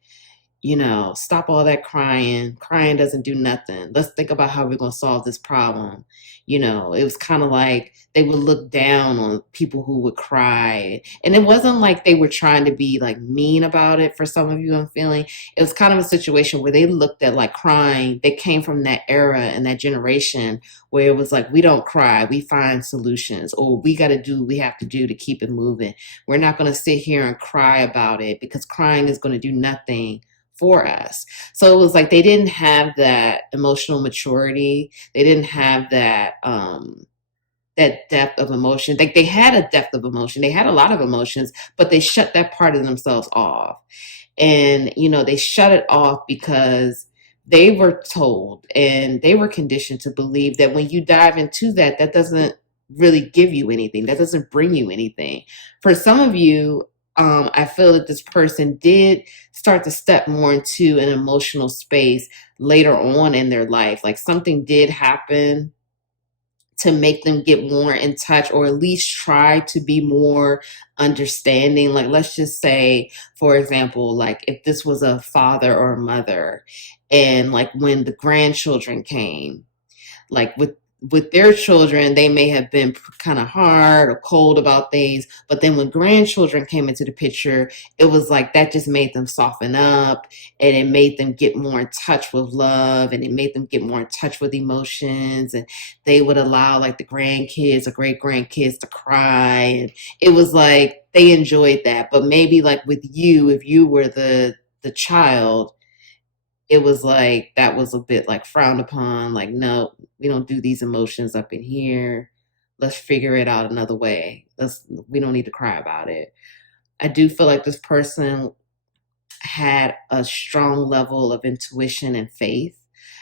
stop all that crying. Crying doesn't do nothing. Let's think about how we're going to solve this problem. It was kind of like they would look down on people who would cry. And it wasn't like they were trying to be like mean about it. For some of you, I'm feeling it was kind of a situation where they looked at like crying. They came from that era and that generation where it was like, we don't cry. We find solutions, or we got to do what we have to do to keep it moving. We're not going to sit here and cry about it because crying is going to do nothing for us. So it was like they didn't have that emotional maturity. They didn't have that depth of emotion. Like they had a depth of emotion. They had a lot of emotions, but they shut that part of themselves off. And, they shut it off because they were told and they were conditioned to believe that when you dive into that, that doesn't really give you anything. That doesn't bring you anything. For some of you, I feel that this person did start to step more into an emotional space later on in their life. Like something did happen to make them get more in touch, or at least try to be more understanding. Like, let's just say, for example, like if this was a father or a mother, and like when the grandchildren came, like with their children, they may have been kind of hard or cold about things, but then when grandchildren came into the picture, it was like that just made them soften up, and it made them get more in touch with love, and it made them get more in touch with emotions, and they would allow like the grandkids or great grandkids to cry, and it was like they enjoyed that. But maybe like with you, if you were the child, it was like that was a bit like frowned upon. Like, no, we don't do these emotions up in here. Let's figure it out another way. We don't need to cry about it. I do feel like this person had a strong level of intuition and faith.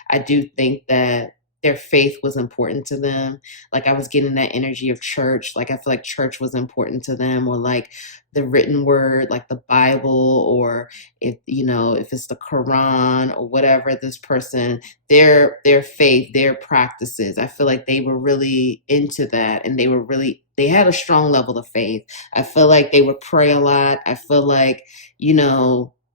I do think that their faith was important to them. Like I was getting that energy of church. Like I feel like church was important to them, or like the written word, like the Bible, or if it's the Quran or whatever, this person, their faith, their practices. I feel like they were really into that, and they had a strong level of faith. I feel like they would pray a lot. I feel like,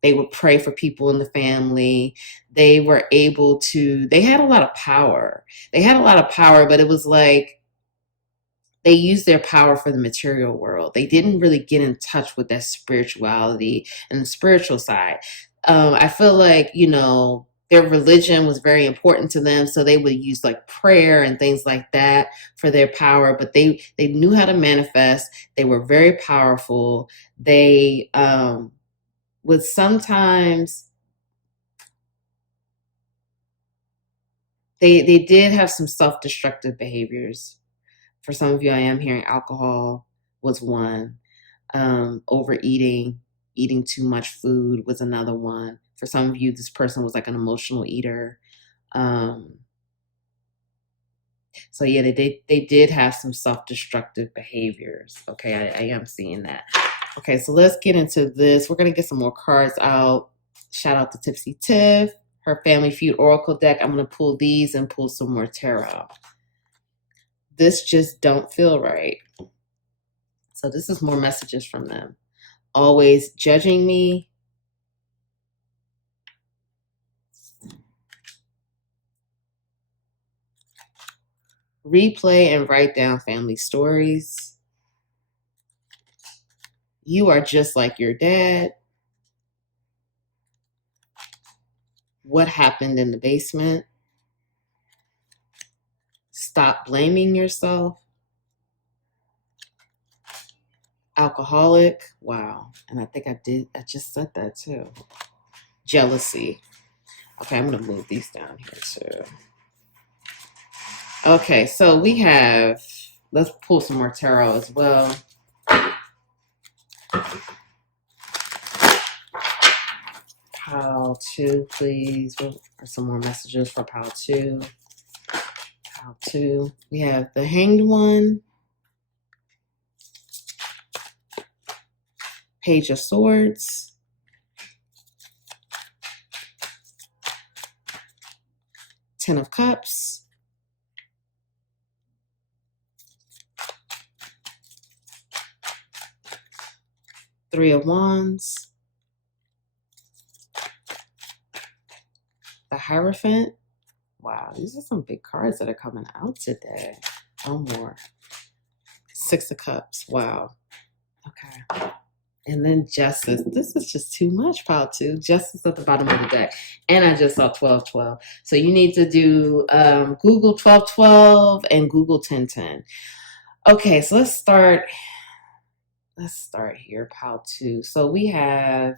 they would pray for people in the family. They had a lot of power. They had a lot of power, but it was like they used their power for the material world. They didn't really get in touch with that spirituality and the spiritual side. I feel like, their religion was very important to them. So they would use like prayer and things like that for their power, but they knew how to manifest. They were very powerful. They, would sometimes they did have some self-destructive behaviors. For some of you, I am hearing alcohol was one. Overeating, eating too much food was another one. For some of you, this person was like an emotional eater. So yeah, they did have some self-destructive behaviors. Okay, I am seeing that. Okay, so let's get into this. We're going to get some more cards out. Shout out to Tipsy Tiff, her Family Feud Oracle deck. I'm going to pull these and pull some more tarot. This just don't feel right. So this is more messages from them. Always judging me. Replay and write down family stories. You are just like your dad. What happened in the basement? Stop blaming yourself. Alcoholic. Wow. And I think I just said that too. Jealousy. Okay, I'm going to move these down here too. Okay, so let's pull some more tarot as well. Pile 2, please. What are some more messages for Pile 2? Pile 2. We have the Hanged One. Page of Swords. Ten of Cups. Three of Wands. The Hierophant. Wow, these are some big cards that are coming out today. Oh, more. Six of Cups. Wow. Okay. And then Justice. This is just too much, Pile 2. Justice at the bottom of the deck. And I just saw 1212. So you need to do Google 1212 and Google 1010. Okay, so let's start here, Pile 2. So we have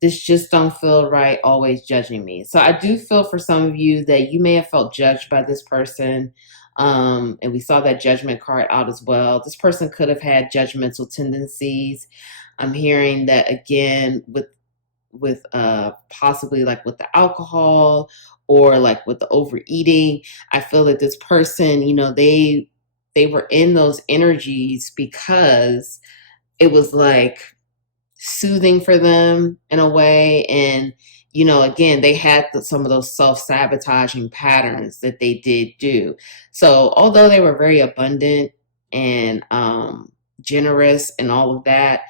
this just don't feel right, always judging me. So I do feel for some of you that you may have felt judged by this person. And we saw that judgment card out as well. This person could have had judgmental tendencies. I'm hearing that again with possibly like with the alcohol or like with the overeating. I feel that this person, they were in those energies because it was like soothing for them in a way. And, again, they had some of those self-sabotaging patterns that they did do. So although they were very abundant and generous and all of that,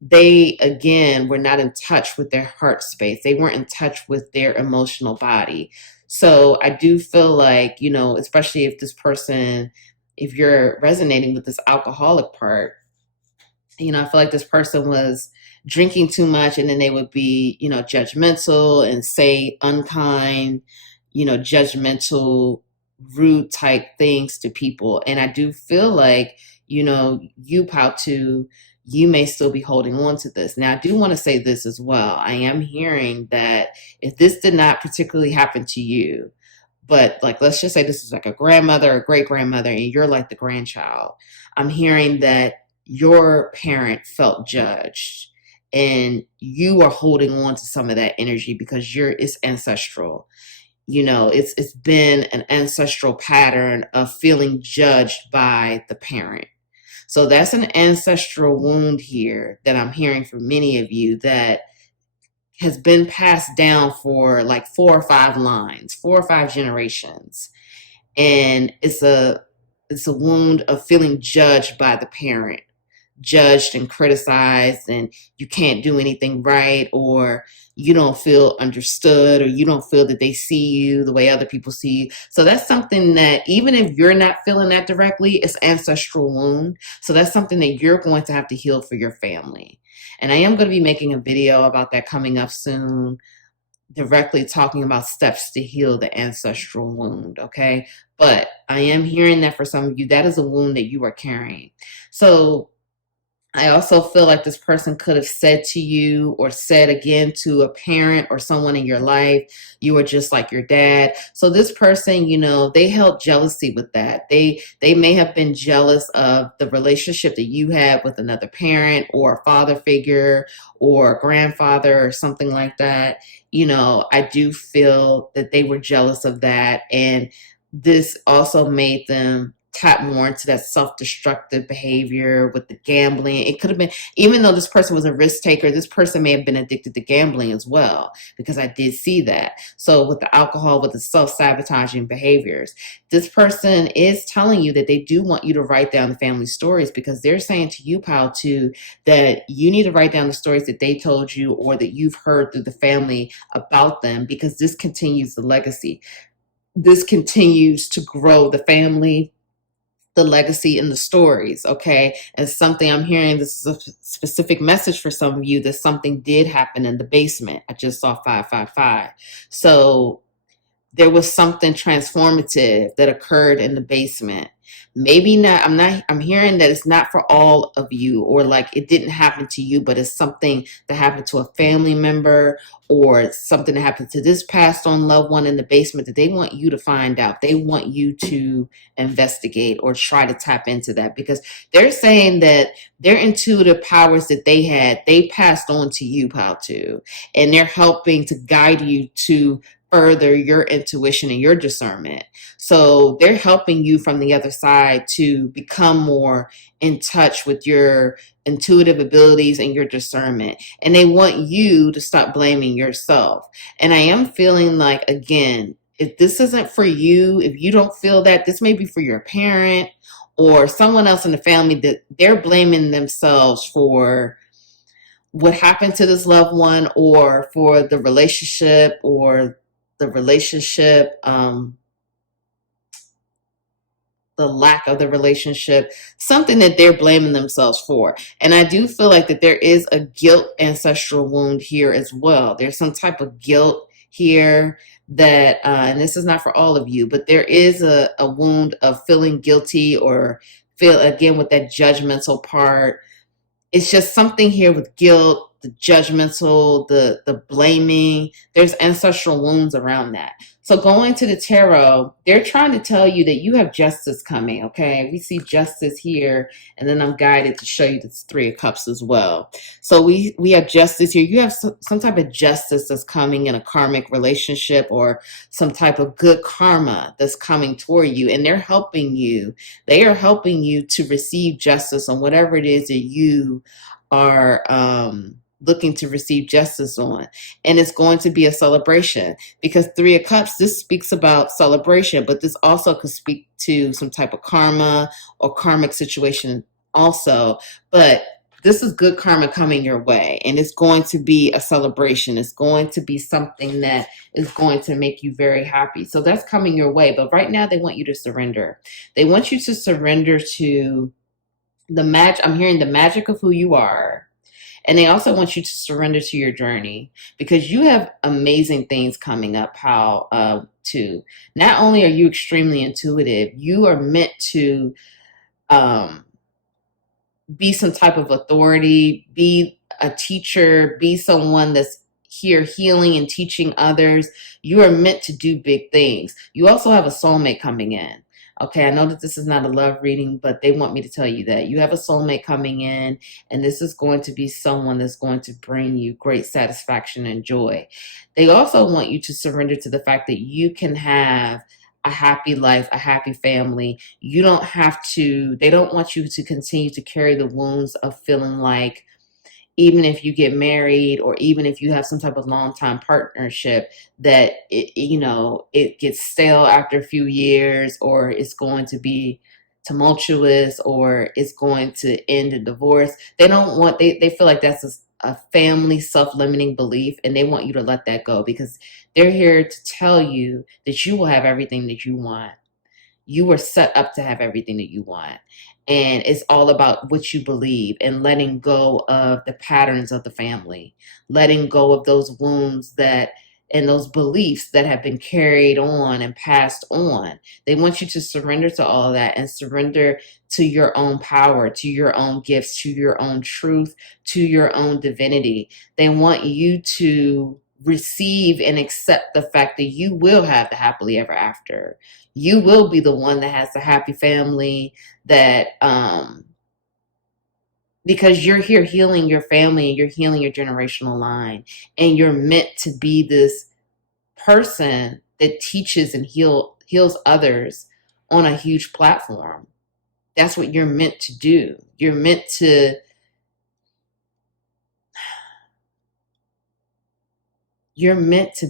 they again were not in touch with their heart space. They weren't in touch with their emotional body. So I do feel like, especially if you're resonating with this alcoholic part, I feel like this person was drinking too much, and then they would be, judgmental and say unkind, judgmental, rude type things to people. And I do feel like, you Powtu, you may still be holding on to this. Now, I do want to say this as well. I am hearing that if this did not particularly happen to you, but like, let's just say this is like a grandmother or great grandmother, and you're like the grandchild, I'm hearing that your parent felt judged and you are holding on to some of that energy because it's ancestral. It's been an ancestral pattern of feeling judged by the parent. So that's an ancestral wound here that I'm hearing from many of you that has been passed down for like 4 or 5 generations. And it's a wound of feeling judged by the parent, judged and criticized, and you can't do anything right, or you don't feel understood, or you don't feel that they see you the way other people see you. So that's something that, even if you're not feeling that directly, it's ancestral wound. So that's something that you're going to have to heal for your family. And I am going to be making a video about that coming up soon, directly talking about steps to heal the ancestral wound, okay? But I am hearing that for some of you, that is a wound that you are carrying. So I also feel like this person could have said to you, or said again to a parent or someone in your life, you are just like your dad. So this person, they held jealousy with that. They may have been jealous of the relationship that you had with another parent or a father figure or a grandfather or something like that. I do feel that they were jealous of that. And this also made them tap more into that self-destructive behavior with the gambling. It could have been, even though this person was a risk taker, this person may have been addicted to gambling as well, because I did see that. So with the alcohol, with the self-sabotaging behaviors, this person is telling you that they do want you to write down the family stories, because they're saying to you, Powtu, that you need to write down the stories that they told you or that you've heard through the family about them, because this continues the legacy. This continues to grow the family, the legacy, and the stories, okay? And something I'm hearing, this is a specific message for some of you, that something did happen in the basement. I just saw 555. So there was something transformative that occurred in the basement. Maybe not, I'm hearing that it's not for all of you, or like it didn't happen to you, but it's something that happened to a family member, or something that happened to this passed on loved one in the basement that they want you to find out. They want you to investigate or try to tap into that, because they're saying that their intuitive powers that they had, they passed on to you, Powtu, and they're helping to guide you to further your intuition and your discernment. So they're helping you from the other side to become more in touch with your intuitive abilities and your discernment. And they want you to stop blaming yourself. And I am feeling like, again, if this isn't for you, if you don't feel that, this may be for your parent or someone else in the family, that they're blaming themselves for what happened to this loved one, or for the relationship, or the relationship, the lack of the relationship, something that they're blaming themselves for. And I do feel like that there is a guilt ancestral wound here as well. There's some type of guilt here that, and this is not for all of you, but there is a wound of feeling guilty, or feel, again, with that judgmental part. It's just something here with guilt, the judgmental, the blaming. There's ancestral wounds around that. So going to the tarot, they're trying to tell you that you have justice coming, okay? We see justice here, and then I'm guided to show you the Three of Cups as well. So we have justice here. You have some type of justice that's coming in a karmic relationship, or some type of good karma that's coming toward you, and they're helping you. They are helping you to receive justice on whatever it is that you are looking to receive justice on. And it's going to be a celebration, because Three of Cups, this speaks about celebration, but this also could speak to some type of karma or karmic situation also. But this is good karma coming your way, and it's going to be a celebration. It's going to be something that is going to make you very happy. So that's coming your way. But right now they want you to surrender. They want you to surrender to the magic. I'm hearing the magic of who you are. And they also want you to surrender to your journey, because you have amazing things coming up. Too. Not only are you extremely intuitive, you are meant to be some type of authority, be a teacher, be someone that's here healing and teaching others. You are meant to do big things. You also have a soulmate coming in. Okay, I know that this is not a love reading, but they want me to tell you that you have a soulmate coming in, and this is going to be someone that's going to bring you great satisfaction and joy. They also want you to surrender to the fact that you can have a happy life, a happy family. You don't have to, they don't want you to continue to carry the wounds of feeling like, even if you get married, or even if you have some type of long-time partnership, that it gets stale after a few years, or it's going to be tumultuous, or it's going to end in divorce. They don't want, they feel like that's a family self-limiting belief, and they want you to let that go, because they're here to tell you that you will have everything that you want. You were set up to have everything that you want. And it's all about what you believe, and letting go of the patterns of the family, letting go of those wounds and those beliefs that have been carried on and passed on. They want you to surrender to all of that, and surrender to your own power, to your own gifts, to your own truth, to your own divinity. They want you to receive and accept the fact that you will have the happily ever after. You will be the one that has the happy family, that because you're here healing your family, and you're healing your generational line, and you're meant to be this person that teaches and heals others on a huge platform. That's what you're meant to do. You're meant to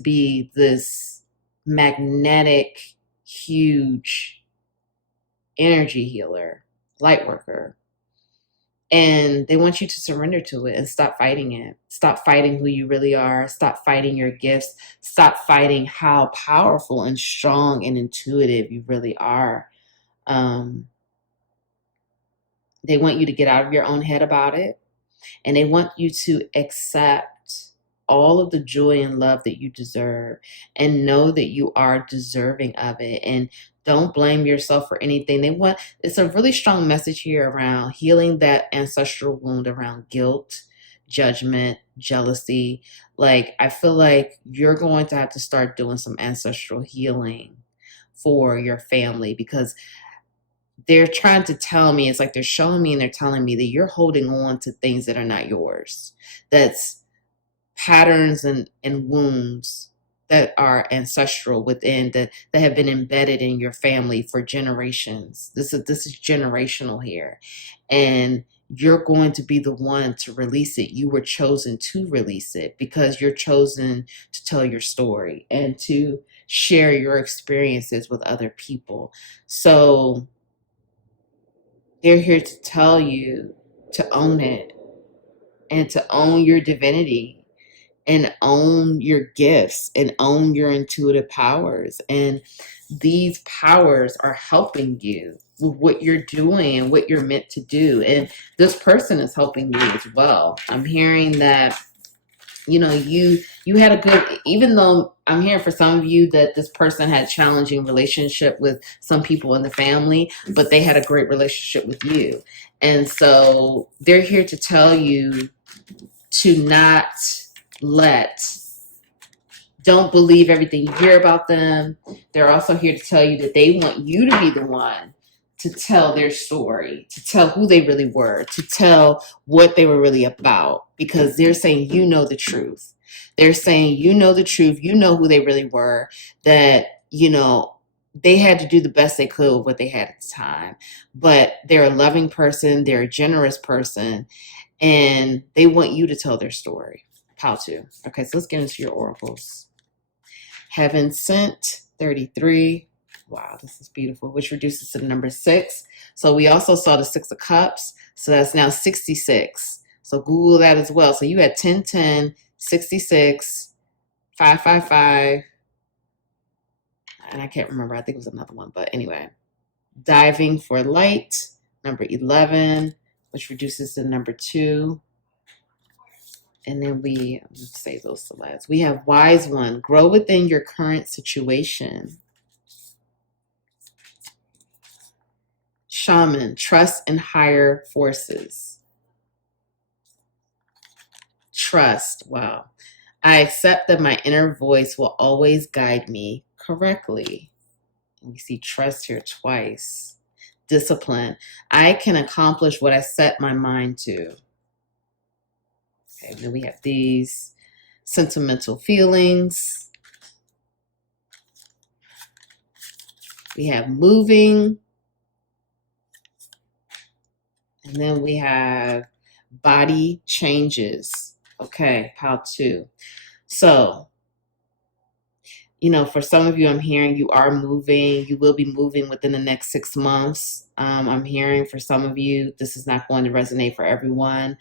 be this magnetic, huge energy healer, light worker. And they want you to surrender to it and stop fighting it. Stop fighting who you really are. Stop fighting your gifts. Stop fighting how powerful and strong and intuitive you really are. They want you to get out of your own head about it. And they want you to accept all of the joy and love that you deserve, and know that you are deserving of it. And don't blame yourself for anything. It's a really strong message here around healing that ancestral wound around guilt, judgment, jealousy. Like, I feel like you're going to have to start doing some ancestral healing for your family, because they're trying to tell me, it's like they're showing me and they're telling me that you're holding on to things that are not yours. That's patterns and wounds that are ancestral within, that have been embedded in your family for generations. This is generational here. And you're going to be the one to release it. You were chosen to release it, because you're chosen to tell your story and to share your experiences with other people. So they're here to tell you to own it, and to own your divinity, and own your gifts, and own your intuitive powers. And these powers are helping you with what you're doing and what you're meant to do. And this person is helping you as well. I'm hearing that, you had a good, even though I'm hearing for some of you that this person had a challenging relationship with some people in the family, but they had a great relationship with you. And so they're here to tell you to not don't believe everything you hear about them. They're also here to tell you that they want you to be the one to tell their story, to tell who they really were, to tell what they were really about, because they're saying you know the truth. They're saying you know the truth, you know who they really were, that, they had to do the best they could with what they had at the time. But they're a loving person, they're a generous person, and they want you to tell their story. How to. Okay, so let's get into your oracles. Heaven Sent, 33. Wow, this is beautiful, which reduces to the number 6. So we also saw the 6 of Cups. So that's now 66. So Google that as well. So you had 1010, 66, 555, and I can't remember. I think it was another one. But anyway, Diving for Light, number 11, which reduces to number 2. And then let's say those to last. We have Wise One, grow within your current situation. Shaman, trust in higher forces. Trust, wow. I accept that my inner voice will always guide me correctly. And we see trust here twice. Discipline, I can accomplish what I set my mind to. Okay, then we have these sentimental feelings. We have moving. And then we have body changes. Okay, how to. So, for some of you, I'm hearing you are moving. You will be moving within the next 6 months. I'm hearing for some of you, this is not going to resonate for everyone.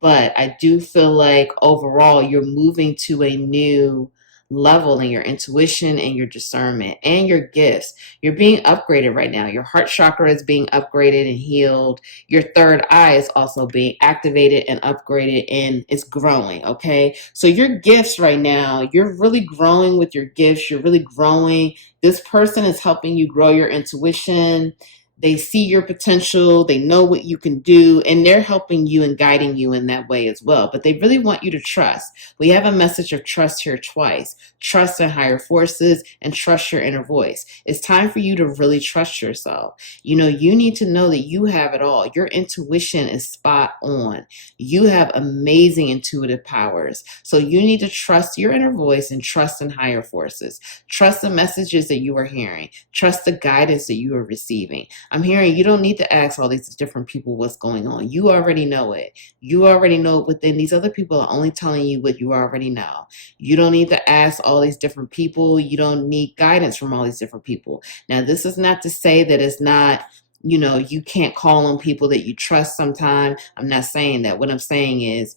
But I do feel like overall you're moving to a new level in your intuition and your discernment and your gifts. You're being upgraded right now. Your heart chakra is being upgraded and healed. Your third eye is also being activated and upgraded, and it's growing, okay? So your gifts right now, you're really growing with your gifts. You're really growing. This person is helping you grow your intuition. They see your potential, they know what you can do, and they're helping you and guiding you in that way as well. But they really want you to trust. We have a message of trust here twice. Trust in higher forces and trust your inner voice. It's time for you to really trust yourself. You need to know that you have it all. Your intuition is spot on. You have amazing intuitive powers. So you need to trust your inner voice and trust in higher forces. Trust the messages that you are hearing. Trust the guidance that you are receiving. I'm hearing you don't need to ask all these different people what's going on. You already know it. You already know it within. These other people are only telling you what you already know. You don't need to ask all these different people. You don't need guidance from all these different people. Now, this is not to say that it's not, you can't call on people that you trust sometime. I'm not saying that. What I'm saying is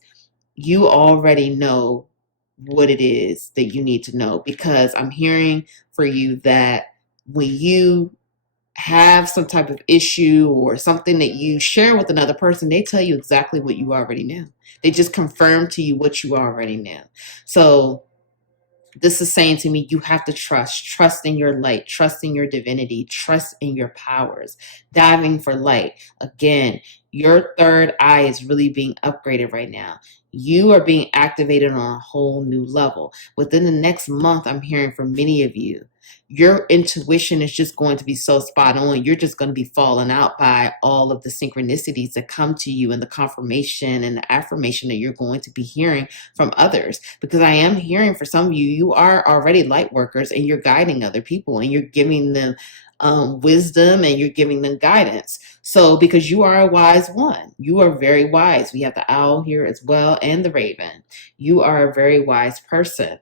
you already know what it is that you need to know, because I'm hearing for you that when you have some type of issue or something that you share with another person, they tell you exactly what you already knew. They just confirm to you what you already knew. So this is saying to me, you have to trust in your light, trust in your divinity, trust in your powers. Diving for light. Again, your third eye is really being upgraded right now. You are being activated on a whole new level. Within the next month, I'm hearing from many of you, your intuition is just going to be so spot on. You're just going to be falling out by all of the synchronicities that come to you and the confirmation and the affirmation that you're going to be hearing from others. Because I am hearing for some of you, you are already light workers and you're guiding other people and you're giving them wisdom and you're giving them guidance. So because you are a wise one, you are very wise. We have the owl here as well and the raven. You are a very wise person.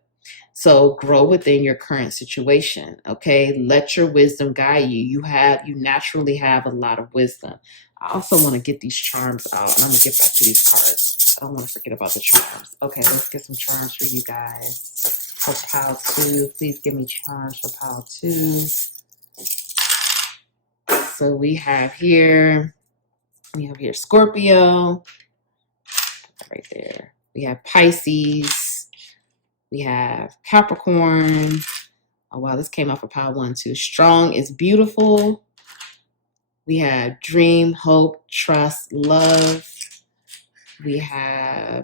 So grow within your current situation, okay? Let your wisdom guide you. You naturally have a lot of wisdom. I also want to get these charms out, and I'm going to get back to these cards. I don't want to forget about the charms. Okay, let's get some charms for you guys. For pile 2, please give me charms for pile 2. So we have here Scorpio, right there. We have Pisces. We have Capricorn. Oh, wow, this came out for pile 1 too. Strong is beautiful. We have dream, hope, trust, love. We have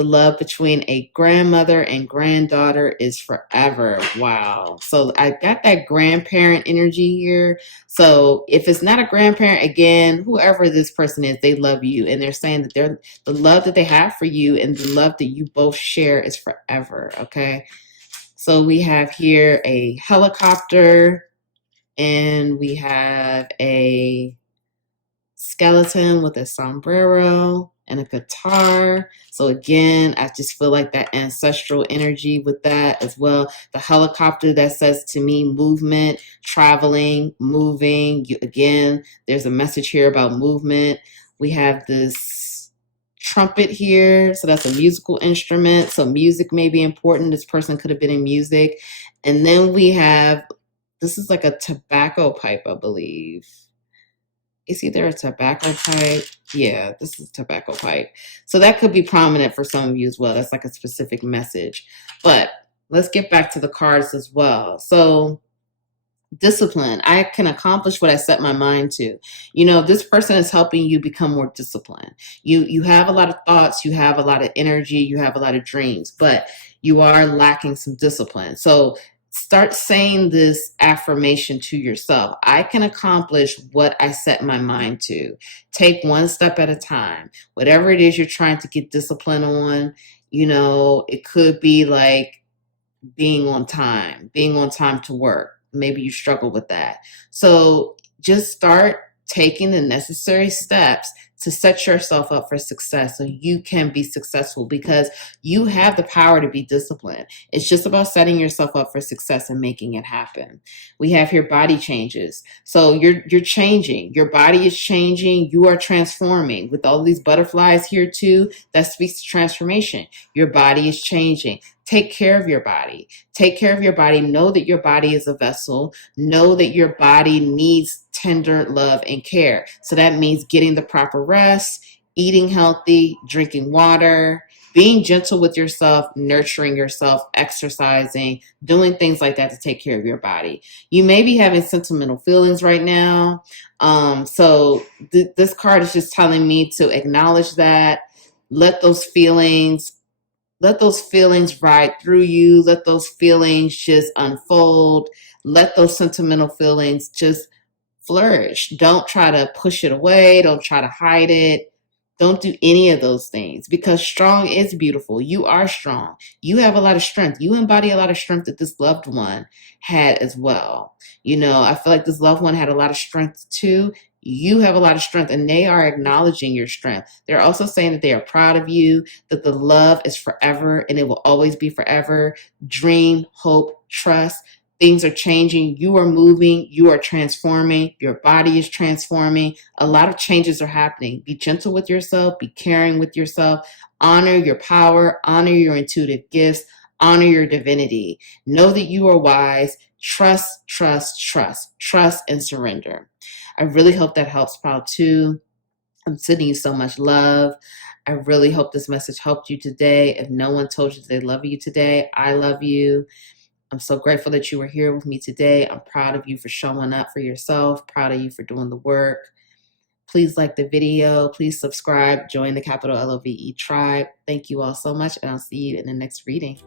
The love between a grandmother and granddaughter is forever. Wow. So I got that grandparent energy here. So if it's not a grandparent, again, whoever this person is, they love you. And they're saying that the love that they have for you and the love that you both share is forever. Okay. So we have here a helicopter, and we have a skeleton with a sombrero and a guitar. So again, I just feel like that ancestral energy with that as well. The helicopter, that says to me movement, traveling, moving. Again, there's a message here about movement. We have this trumpet here. So that's a musical instrument. So music may be important. This person could have been in music. And then we have, this is like a tobacco pipe, I believe. Is either a tobacco pipe? Yeah, this is a tobacco pipe. So that could be prominent for some of you as well. That's like a specific message. But let's get back to the cards as well. So discipline. I can accomplish what I set my mind to. You know, this person is helping you become more disciplined. You have a lot of thoughts, you have a lot of energy, you have a lot of dreams, but you are lacking some discipline. So start saying this affirmation to yourself. I can accomplish what I set my mind to. Take one step at a time. Whatever it is you're trying to get discipline on, you know, it could be like being on time to work. Maybe you struggle with that. So just start taking the necessary steps to set yourself up for success so you can be successful, because you have the power to be disciplined. It's just about setting yourself up for success and making it happen. We have here body changes. So you're changing. Your body is changing. You are transforming. With all these butterflies here too, that speaks to transformation. Your body is changing. Take care of your body. Take care of your body. Know that your body is a vessel. Know that your body needs tender love and care. So that means getting the proper rest, eating healthy, drinking water, being gentle with yourself, nurturing yourself, exercising, doing things like that to take care of your body. You may be having sentimental feelings right now. So this card is just telling me to acknowledge that, let those feelings ride through you. Let those feelings just unfold. Let those sentimental feelings just flourish. Don't try to push it away. Don't try to hide it. Don't do any of those things, because strong is beautiful. You are strong. You have a lot of strength. You embody a lot of strength that this loved one had as well. You know, I feel like this loved one had a lot of strength too. You have a lot of strength, and they are acknowledging your strength. They're also saying that they are proud of you, that the love is forever and it will always be forever. Dream, hope, trust. Things are changing. You are moving. You are transforming. Your body is transforming. A lot of changes are happening. Be gentle with yourself. Be caring with yourself. Honor your power. Honor your intuitive gifts. Honor your divinity. Know that you are wise. Trust, trust, trust. Trust and surrender. I really hope that helps, Pal, too. I'm sending you so much love. I really hope this message helped you today. If no one told you they love you today, I love you. I'm so grateful that you were here with me today. I'm proud of you for showing up for yourself. Proud of you for doing the work. Please like the video. Please subscribe. Join the capital LOVE tribe. Thank you all so much, and I'll see you in the next reading.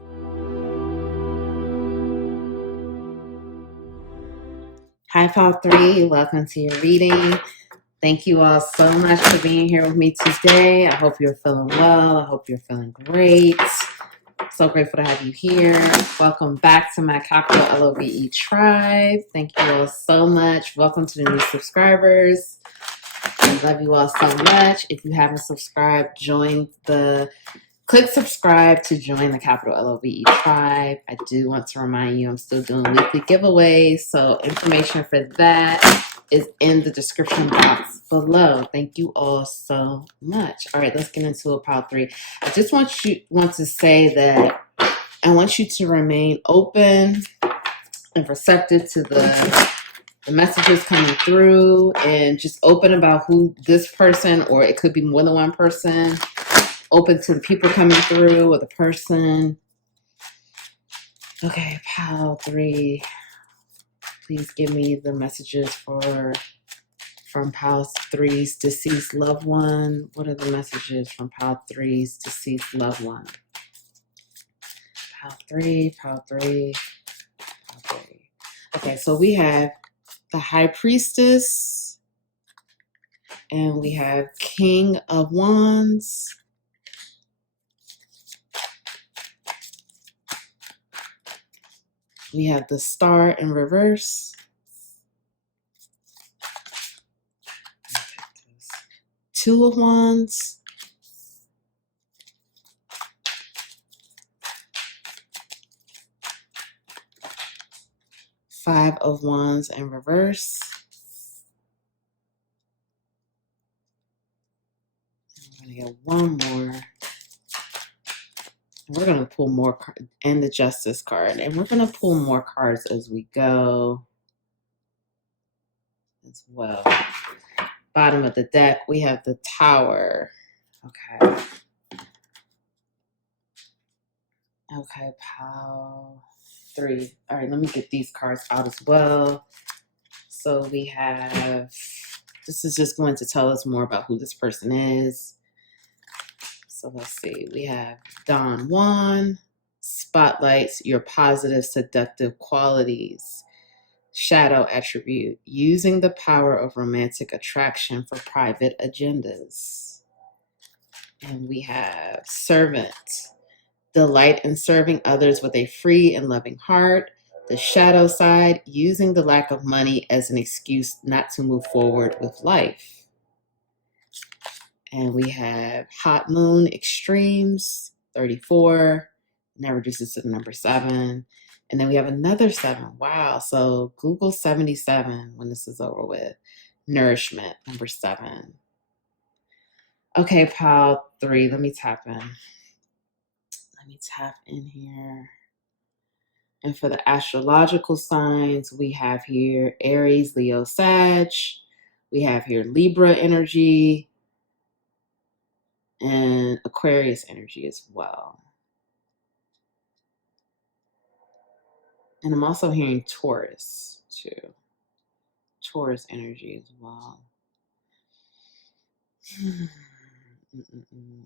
Hi, Pal 3. Welcome to your reading. Thank you all so much for being here with me today. I hope you're feeling well. I hope you're feeling great. So grateful to have you here. Welcome back to my capital LOVE tribe. Thank you all so much. Welcome to the new subscribers. I love you all so much. If you haven't subscribed, click subscribe to join the capital LOVE tribe. I do want to remind you I'm still doing weekly giveaways. So information for that is in the description box below. Thank you all so much. All right, let's get into a pile 3. I just want to say that I want you to remain open and receptive to the messages coming through, and just open about who this person, or it could be more than one person. Open to the people coming through or the person. Okay, pile 3. Please give me the messages for from Pile 3's deceased loved one. What are the messages from Pile 3's deceased loved one? Pile 3, Pile 3, Pile 3. Okay, so we have the High Priestess, and we have King of Wands. We have the Star in reverse. Two of Wands. Five of Wands in reverse. I'm going to get one more. We're going to pull more cards, and the Justice card. And we're going to pull more cards as we go as well. Bottom of the deck, we have the Tower. Okay. Okay, Pile 3. All right, let me get these cards out as well. So we have, this is just going to tell us more about who this person is. So let's see, we have Don Juan, spotlights your positive seductive qualities. Shadow attribute, using the power of romantic attraction for private agendas. And we have Servant, delight in serving others with a free and loving heart. The shadow side, using the lack of money as an excuse not to move forward with life. And we have Hot Moon Extremes, 34. And that reduces to the number 7. And then we have another 7. Wow. So Google 77 when this is over with. Nourishment, number 7. Okay, Pile 3. Let me tap in. Let me tap in here. And for the astrological signs, we have here Aries, Leo, Sag. We have here Libra energy and Aquarius energy as well. And I'm also hearing Taurus too. Taurus energy as well.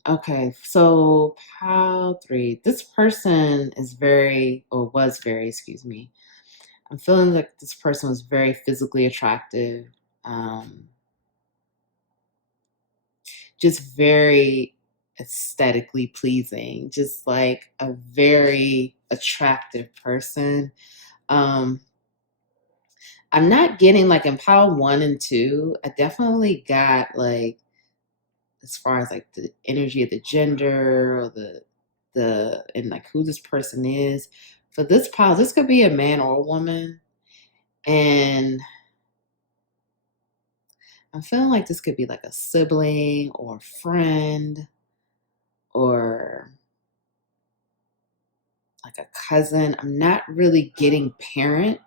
Okay, so Pile 3. This person is was very, excuse me. I'm feeling like this person was very physically attractive. Just very aesthetically pleasing. Just like a very attractive person. I'm not getting, like, in Pile 1 and 2, I definitely got, like, as far as like the energy of the gender or and like who this person is. For this pile, this could be a man or a woman. And I'm feeling like this could be like a sibling or a friend or like a cousin. I'm not really getting parent,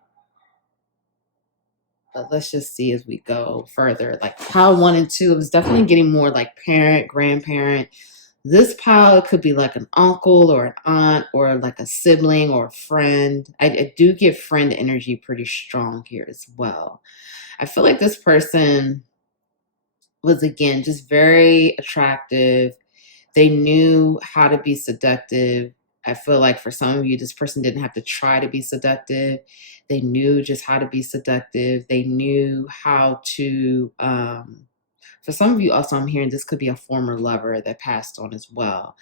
but let's just see as we go further. Like pile 1 and 2, it was definitely getting more like parent, grandparent. This pile could be like an uncle or an aunt or like a sibling or a friend. I do get friend energy pretty strong here as well. I feel like this person was, again, just very attractive. They knew how to be seductive. I feel like for some of you, this person didn't have to try to be seductive. They knew just how to be seductive. They knew how to, for some of you also, I'm hearing this could be a former lover that passed on as well.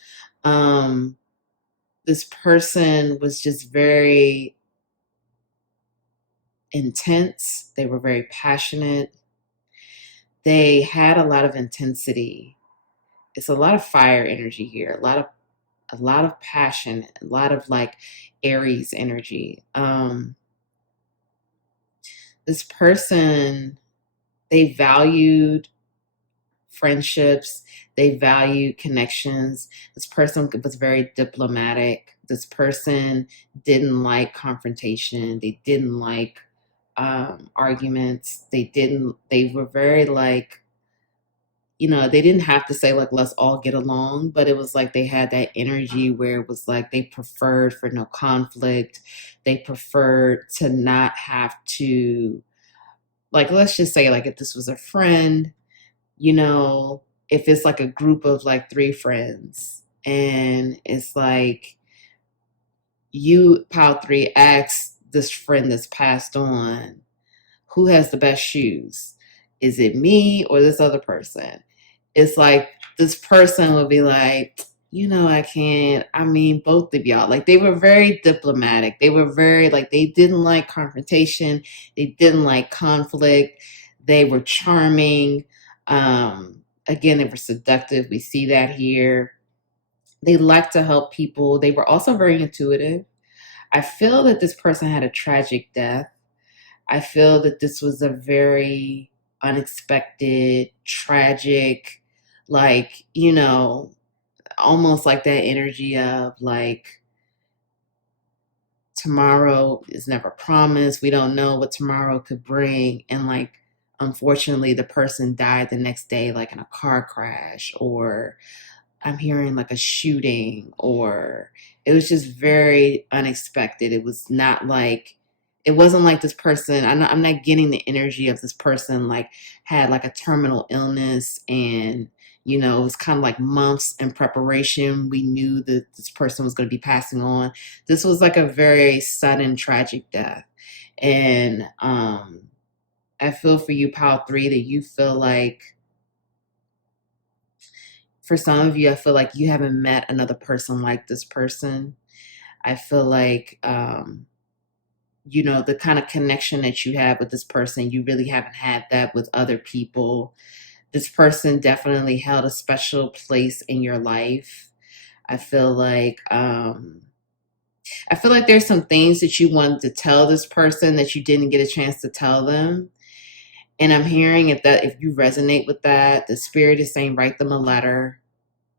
This person was just very intense. They were very passionate. They had a lot of intensity. It's a lot of fire energy here, a lot of passion, a lot of like Aries energy. This person, they valued friendships, they valued connections. This person was very diplomatic. This person didn't like confrontation. They didn't like arguments. They were very like, they didn't have to say like, let's all get along, but it was like they had that energy where it was like they preferred for no conflict. They preferred to not have to like, let's just say, like, if this was a friend, you know, if it's like a group of like three friends and it's like you, pile three, ask this friend that's passed on, who has the best shoes? Is it me or this other person? It's like this person would be like, I can't. I mean, both of y'all. Like, they were very diplomatic. They were very, like, they didn't like confrontation. They didn't like conflict. They were charming. Again, they were seductive. We see that here. They liked to help people. They were also very intuitive. I feel that this person had a tragic death. I feel that this was a very unexpected, tragic, like, almost like that energy of like tomorrow is never promised. We don't know what tomorrow could bring. And like, unfortunately, the person died the next day, like in a car crash, or I'm hearing like a shooting, or it was just very unexpected. It was not like, it wasn't like this person, I'm not getting the energy of this person like had like a terminal illness and, it was kind of like months in preparation. We knew that this person was going to be passing on. This was like a very sudden, tragic death. And I feel for you, Pile 3, that you feel like, for some of you, I feel like you haven't met another person like this person. I feel like, the kind of connection that you have with this person, you really haven't had that with other people. This person definitely held a special place in your life. I feel like, there's some things that you wanted to tell this person that you didn't get a chance to tell them. And I'm hearing if you resonate with that, the spirit is saying, write them a letter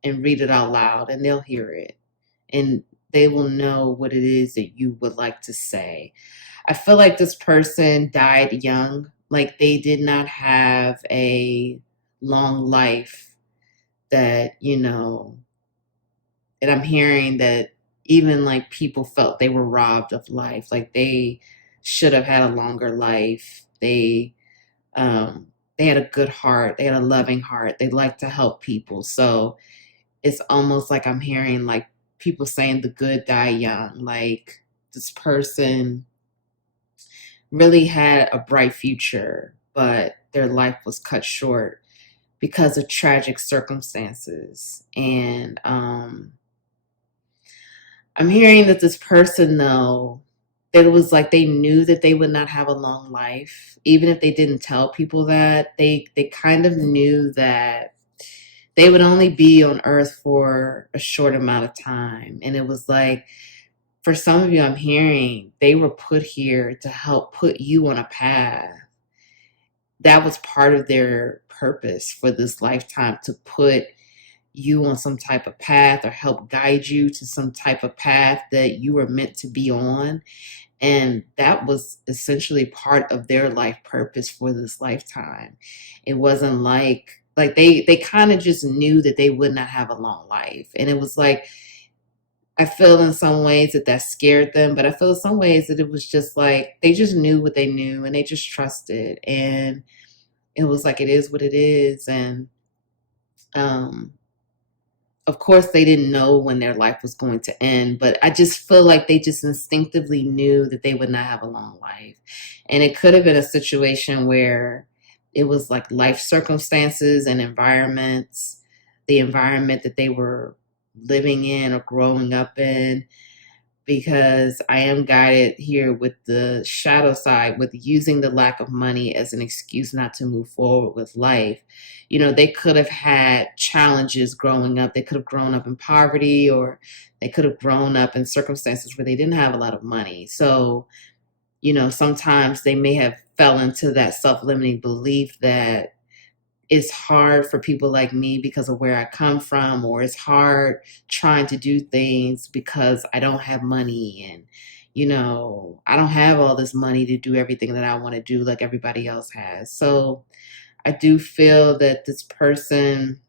and read it out loud, and they'll hear it. And they will know what it is that you would like to say. I feel like this person died young. Like, they did not have a long life that, and I'm hearing that even like people felt they were robbed of life. Like, they should have had a longer life. They had a good heart. They had a loving heart. They liked to help people. So it's almost like I'm hearing like people saying the good die young. Like, this person really had a bright future, but their life was cut short because of tragic circumstances. And I'm hearing that this person, though, that it was like they knew that they would not have a long life. Even if they didn't tell people that, they kind of knew that they would only be on earth for a short amount of time. And it was like, for some of you, I'm hearing they were put here to help put you on a path. That was part of their purpose for this lifetime, to put you on some type of path or help guide you to some type of path that you were meant to be on. And that was essentially part of their life purpose for this lifetime. It wasn't like they kind of just knew that they would not have a long life. And it was like, I feel in some ways that scared them, but I feel in some ways that it was just like they just knew what they knew and they just trusted. And it was like, it is what it is. And um of course, they didn't know when their life was going to end, but I just feel like they just instinctively knew that they would not have a long life. And it could have been a situation where it was like life circumstances and environments, the environment that they were living in or growing up in, because I am guided here with the shadow side, with using the lack of money as an excuse not to move forward with life. They could have had challenges growing up. They could have grown up in poverty, or they could have grown up in circumstances where they didn't have a lot of money. So, sometimes they may have fell into that self-limiting belief that it's hard for people like me because of where I come from, or it's hard trying to do things because I don't have money, and I don't have all this money to do everything that I want to do like everybody else has. So I do feel that this person,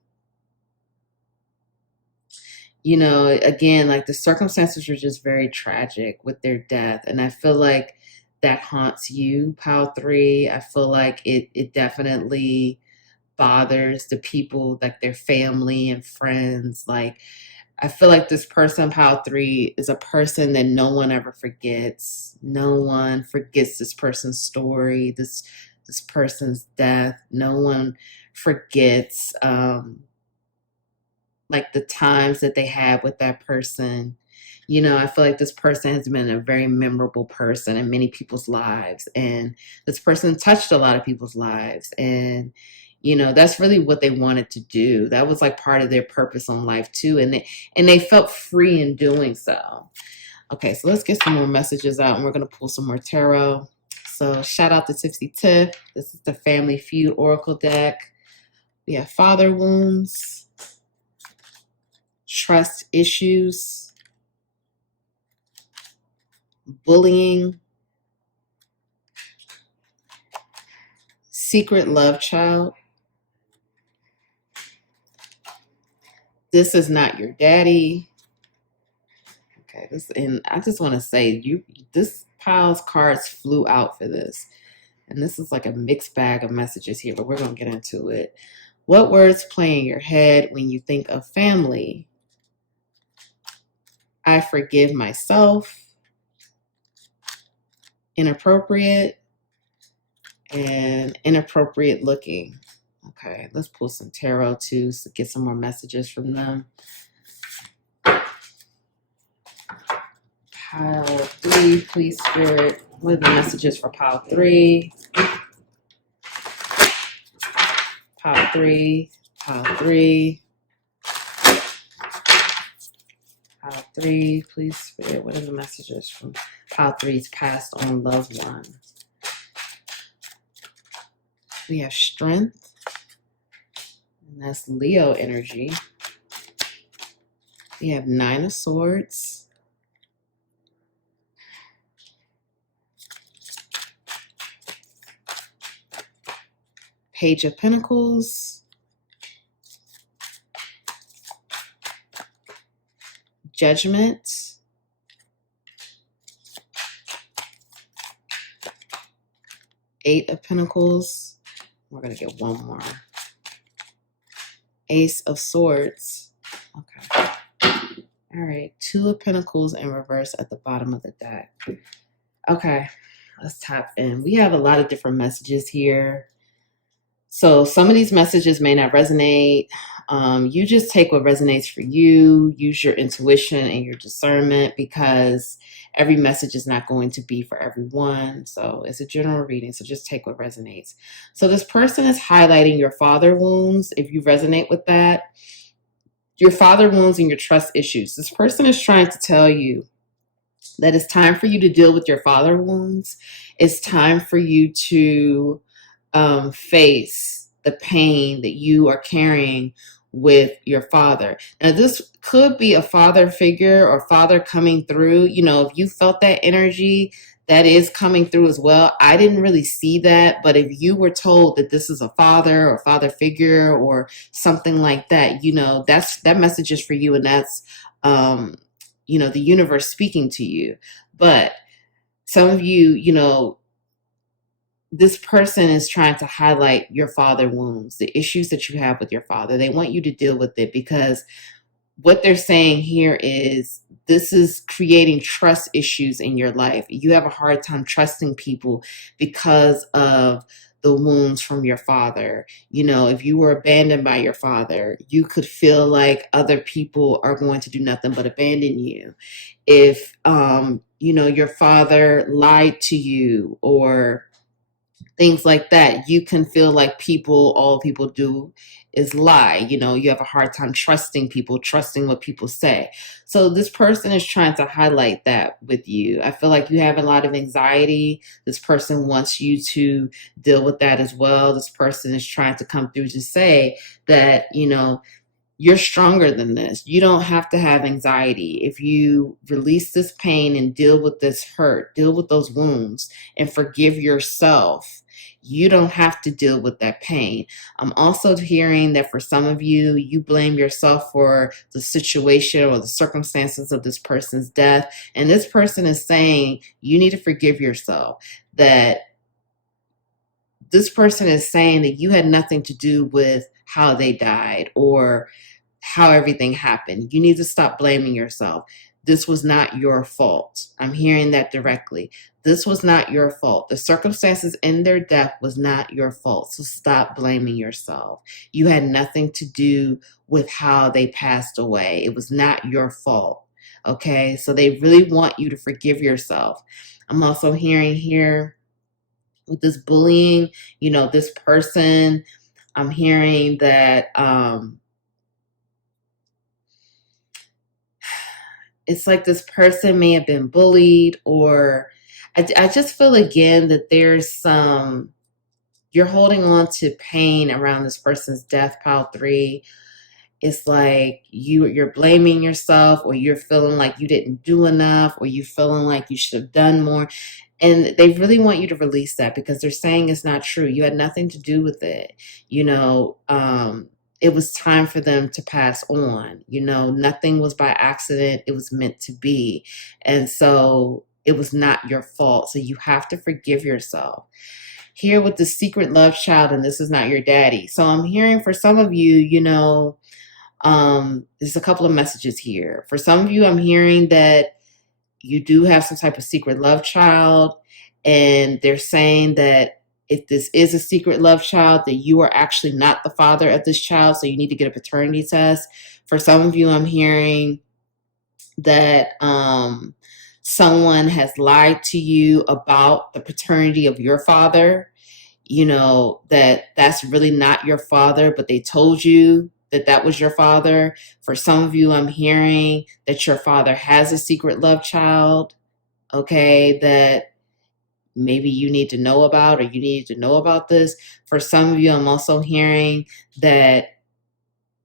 again, like the circumstances were just very tragic with their death. And I feel like that haunts you, pile 3. I feel like it definitely bothers the people, like their family and friends. Like, I feel like this person, pile 3, is a person that no one ever forgets. No one forgets this person's story, this person's death. No one forgets like the times that they had with that person. You know, I feel like this person has been a very memorable person in many people's lives, and this person touched a lot of people's lives, and you know, that's really what they wanted to do. That was like part of their purpose on life too, and they felt free in doing so. Okay, so let's get some more messages out, and we're going to pull some more tarot. So shout out to Tipsy Tiff. This is the Family Feud Oracle deck. We have father wounds, trust issues, bullying, secret love child. This is not your daddy. Okay, and I just want to say, this pile's cards flew out for this. And this is like a mixed bag of messages here, but we're going to get into it. What words play in your head when you think of family? I forgive myself. Inappropriate. And inappropriate looking. Okay, let's pull some tarot too to get some more messages from them. Pile 3, please, Spirit. What are the messages for pile 3? Pile 3, pile 3. Pile 3, please, Spirit. What are the messages from pile 3's passed on loved one? We have strength, and that's Leo energy. We have 9 of Swords. Page of Pentacles. Judgment. Eight of Pentacles. We're going to get one more. Ace of Swords. Okay. All right. 2 of Pentacles in reverse at the bottom of the deck. Okay. Let's tap in. We have a lot of different messages here. So some of these messages may not resonate. You just take what resonates for you. Use your intuition and your discernment, because every message is not going to be for everyone. So it's a general reading. So just take what resonates. So this person is highlighting your father wounds. If you resonate with that, your father wounds and your trust issues. This person is trying to tell you that it's time for you to deal with your father wounds. It's time for you to face the pain that you are carrying with your father. Now, this could be a father figure or father coming through. You know, if you felt that energy, that is coming through as well. I didn't really see that, but if you were told that this is a father or father figure or something like that, you know, that message is for you, and that's, you know, the universe speaking to you. But some of you, you know, this person is trying to highlight your father wounds, the issues that you have with your father. They want you to deal with it, because what they're saying here is this is creating trust issues in your life. You have a hard time trusting people because of the wounds from your father. You know, if you were abandoned by your father, you could feel like other people are going to do nothing but abandon you. If, you know, your father lied to you or things like that, you can feel like all people do is lie. You know, you have a hard time trusting people, trusting what people say. So this person is trying to highlight that with you. I feel like you have a lot of anxiety. This person wants you to deal with that as well. This person is trying to come through to say that, you know, you're stronger than this. You don't have to have anxiety. If you release this pain and deal with this hurt, deal with those wounds and forgive yourself, You don't have to deal with that pain. I'm also hearing that for some of you, you blame yourself for the situation or the circumstances of this person's death. And this person is saying you need to forgive yourself, that this person is saying that you had nothing to do with how they died or how everything happened. You need to stop blaming yourself. This was not your fault. I'm hearing that directly. This was not your fault. The circumstances in their death was not your fault. So stop blaming yourself. You had nothing to do with how they passed away. It was not your fault. Okay, so they really want you to forgive yourself. I'm also hearing here with this bullying, this person, I'm hearing that it's like this person may have been bullied, or I just feel again that there's you're holding on to pain around this person's death, pile 3. It's like you're blaming yourself, or you're feeling like you didn't do enough, or you feeling like you should have done more. And they really want you to release that because they're saying it's not true. You had nothing to do with it. It was time for them to pass on. Nothing was by accident. It was meant to be. And so it was not your fault. So you have to forgive yourself. Here with the secret love child, and this is not your daddy. So I'm hearing for some of you, there's a couple of messages here. For some of you, I'm hearing that you do have some type of secret love child, and they're saying that if this is a secret love child, that you are actually not the father of this child, so you need to get a paternity test. For some of you, I'm hearing that someone has lied to you about the paternity of your father, that's really not your father, but they told you that was your father. For some of you, I'm hearing that your father has a secret love child, okay, that maybe you need to know about, or you need to know about this. For some of you, I'm also hearing that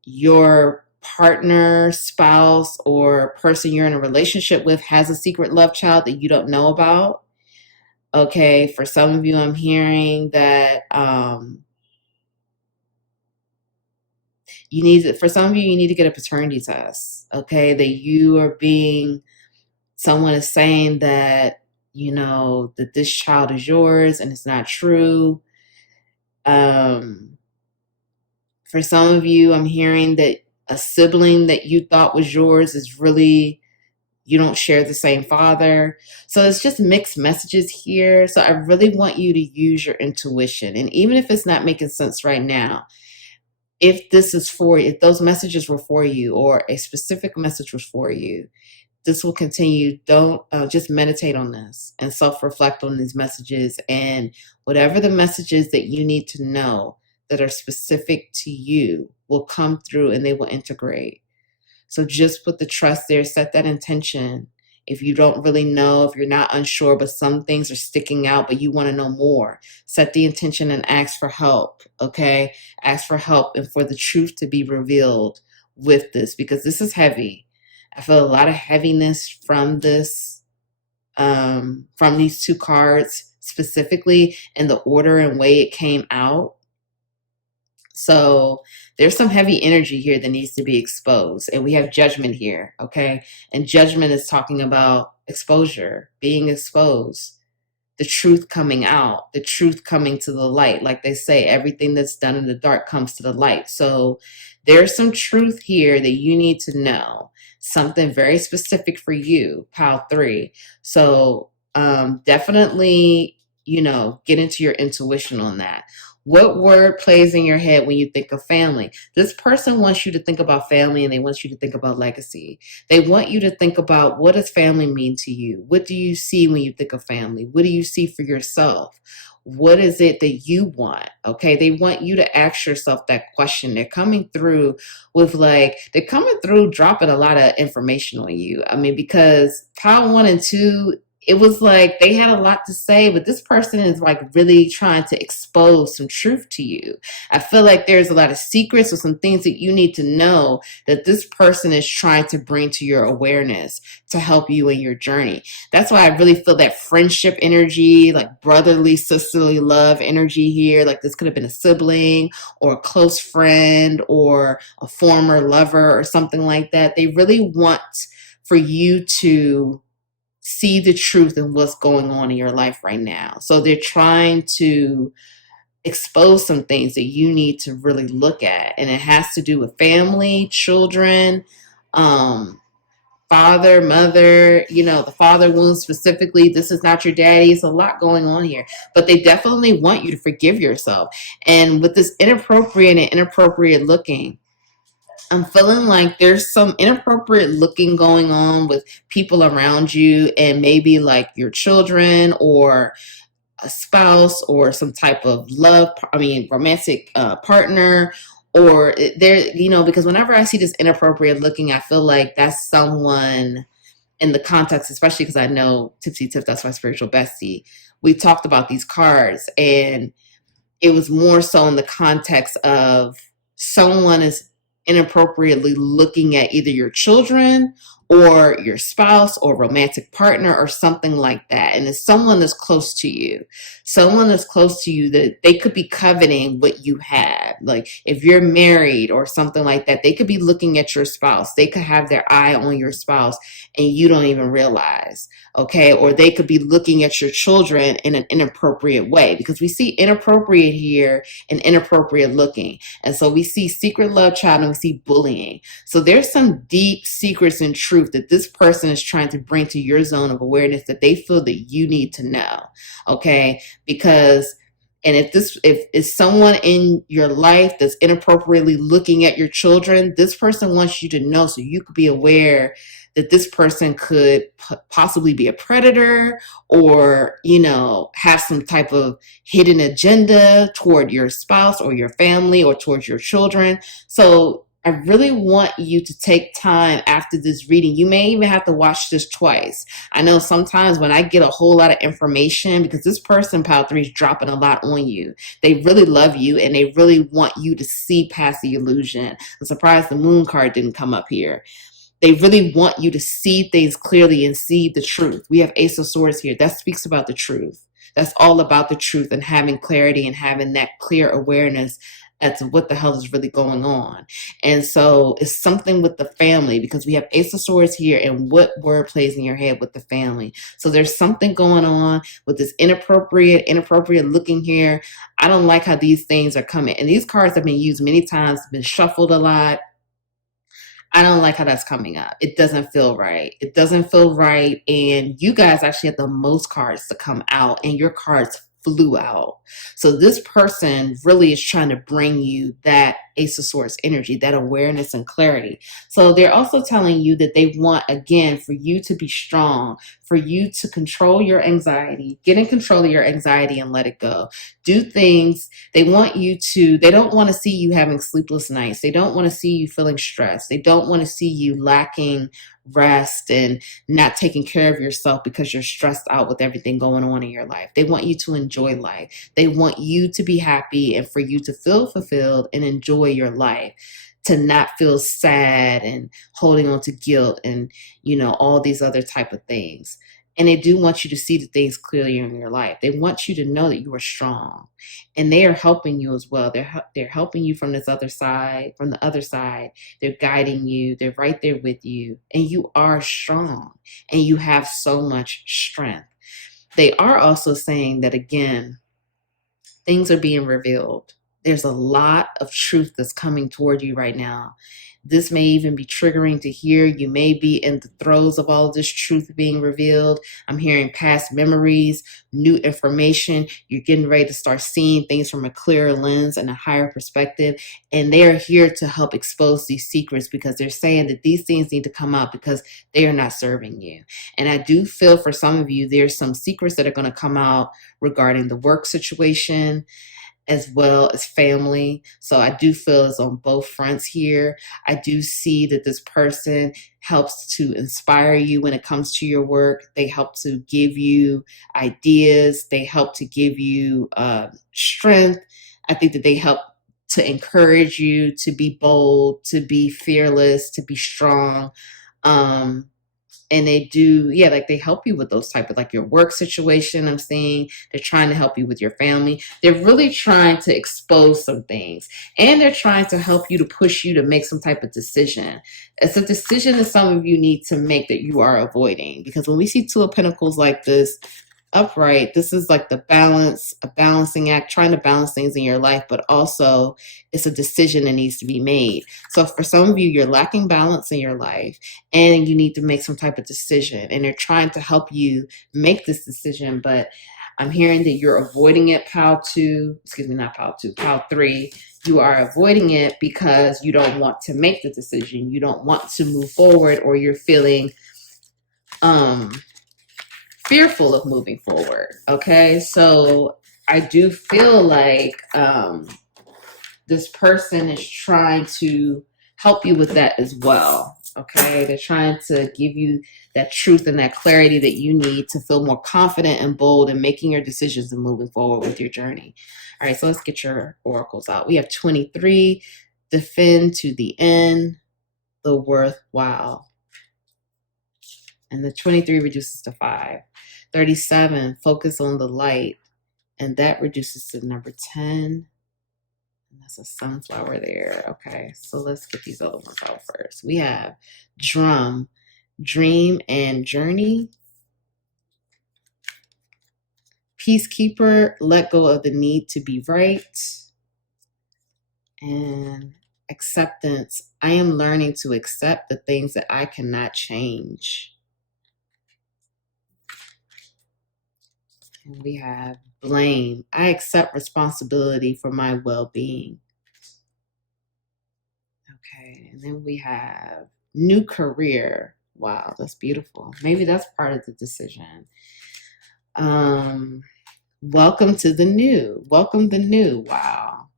your partner, spouse, or person you're in a relationship with has a secret love child that you don't know about. Okay, for some of you, I'm hearing that for some of you, you need to get a paternity test. Okay, that someone is saying that, that this child is yours and it's not true. For some of you, I'm hearing that a sibling that you thought was yours is really, you don't share the same father. So it's just mixed messages here. So I really want you to use your intuition. And even if it's not making sense right now, if those messages were for you, or a specific message was for you, this will continue. Don't just meditate on this and self-reflect on these messages, and whatever the messages that you need to know that are specific to you will come through and they will integrate. So just put the trust there, set that intention. If you don't really know, if you're not unsure, but some things are sticking out, but you want to know more, set the intention and ask for help, okay? Ask for help and for the truth to be revealed with this, because this is heavy. I feel a lot of heaviness from this, from these 2 cards, specifically in the order and way it came out. So there's some heavy energy here that needs to be exposed. And we have judgment here, okay? And judgment is talking about exposure, being exposed, the truth coming out, the truth coming to the light. Like they say, everything that's done in the dark comes to the light. So there's some truth here that you need to know, something very specific for you, pile 3. So definitely, get into your intuition on that. What word plays in your head when you think of family? This person wants you to think about family, and they want you to think about legacy. They want you to think about, what does family mean to you? What do you see when you think of family? What do you see for yourself? What is it that you want? Okay, they want you to ask yourself that question. They're coming through dropping a lot of information on you. I mean, because pile 1 and 2, it was like they had a lot to say, but this person is like really trying to expose some truth to you. I feel like there's a lot of secrets or some things that you need to know that this person is trying to bring to your awareness to help you in your journey. That's why I really feel that friendship energy, like brotherly, sisterly love energy here. Like this could have been a sibling or a close friend or a former lover or something like that. They really want for you to see the truth in what's going on in your life right now. So they're trying to expose some things that you need to really look at. And it has to do with family, children, father, mother, the father wound specifically. This is not your daddy. It's a lot going on here. But they definitely want you to forgive yourself. And with this inappropriate looking, I'm feeling like there's some inappropriate looking going on with people around you and maybe like your children or a spouse or some type of romantic partner or there, because whenever I see this inappropriate looking, I feel like that's someone in the context, especially because I know Tipsy Tip, that's my spiritual bestie. We talked about these cards and it was more so in the context of someone is inappropriately looking at either your children or your spouse or romantic partner or something like that. And it's someone that's close to you, that they could be coveting what you have. Like if you're married or something like that, they could be looking at your spouse. They could have their eye on your spouse and you don't even realize. Okay. Or they could be looking at your children in an inappropriate way, because we see inappropriate here and inappropriate looking. And so we see secret love child and we see bullying. So there's some deep secrets and truth that this person is trying to bring to your zone of awareness that they feel that you need to know. Okay. Because if it's someone in your life that's inappropriately looking at your children, this person wants you to know so you could be aware that this person could possibly be a predator or, have some type of hidden agenda toward your spouse or your family or towards your children. So I really want you to take time after this reading. You may even have to watch this twice. I know sometimes when I get a whole lot of information, because this person, Pile 3, is dropping a lot on you. They really love you and they really want you to see past the illusion. I'm surprised the moon card didn't come up here. They really want you to see things clearly and see the truth. We have Ace of Swords here. That speaks about the truth. That's all about the truth and having clarity and having that clear awareness as to what the hell is really going on. And so it's something with the family, because we have Ace of Swords here and what word plays in your head with the family. So there's something going on with this inappropriate looking here. I don't like how these things are coming. And these cards have been used many times, been shuffled a lot. I don't like how that's coming up. It doesn't feel right. It doesn't feel right. And you guys actually had the most cards to come out and your cards flew out. So this person really is trying to bring you that Ace of Swords energy, that awareness and clarity. So they're also telling you that they want, again, for you to be strong, for you to control your anxiety, get in control of your anxiety and let it go. Do things. They don't want to see you having sleepless nights. They don't want to see you feeling stressed. They don't want to see you lacking rest and not taking care of yourself because you're stressed out with everything going on in your life. They want you to enjoy life. They want you to be happy and for you to feel fulfilled and enjoy your life, to not feel sad and holding on to guilt and, all these other type of things. And they do want you to see the things clearly in your life. They want you to know that you are strong, and they are helping you as well. They're helping you from the other side. They're guiding you. They're right there with you, and you are strong, and you have so much strength. They are also saying that, again, things are being revealed. There's a lot of truth that's coming toward you right now. This may even be triggering to hear. You may be in the throes of all of this truth being revealed. I'm hearing past memories, new information. You're getting ready to start seeing things from a clearer lens and a higher perspective. And they are here to help expose these secrets, because they're saying that these things need to come out because they are not serving you. And I do feel for some of you, there's some secrets that are going to come out regarding the work situation. as well as family. So I do feel it's on both fronts here. I do see that this person helps to inspire you when it comes to your work. They help to give you ideas. They help to give you strength. I think that they help to encourage you to be bold, to be fearless, to be strong. And they do, yeah, like they help you with those type of like your work situation. I'm seeing they're trying to help you with your family. They're really trying to expose some things, and they're trying to help you to push you to make some type of decision. It's a decision that some of you need to make that you are avoiding, because when we see Two of Pentacles like this upright, this is like the balance, a balancing act, trying to balance things in your life, but also it's a decision that needs to be made. So for some of you, you're lacking balance in your life and you need to make some type of decision, and they're trying to help you make this decision, but I'm hearing that you're avoiding it. Pile 2, excuse me, not Pile 2, Pile 3. You are avoiding it because you don't want to make the decision. You don't want to move forward, or you're feeling fearful of moving forward. Okay, so I do feel like this person is trying to help you with that as well. Okay, they're trying to give you that truth and that clarity that you need to feel more confident and bold in making your decisions and moving forward with your journey. All right, so let's get your oracles out. We have 23, defend to the end, the worthwhile. And the 23 reduces to 5. 37, focus on the light, and that reduces to number 10. And that's a sunflower there. Okay, so let's get these other ones out first. We have drum, dream and journey. Peacekeeper, let go of the need to be right. And acceptance, I am learning to accept the things that I cannot change. And we have blame. I accept responsibility for my well-being. Okay, and then we have new career. Wow, that's beautiful. Maybe that's part of the decision. Welcome to the new. Welcome the new. Wow.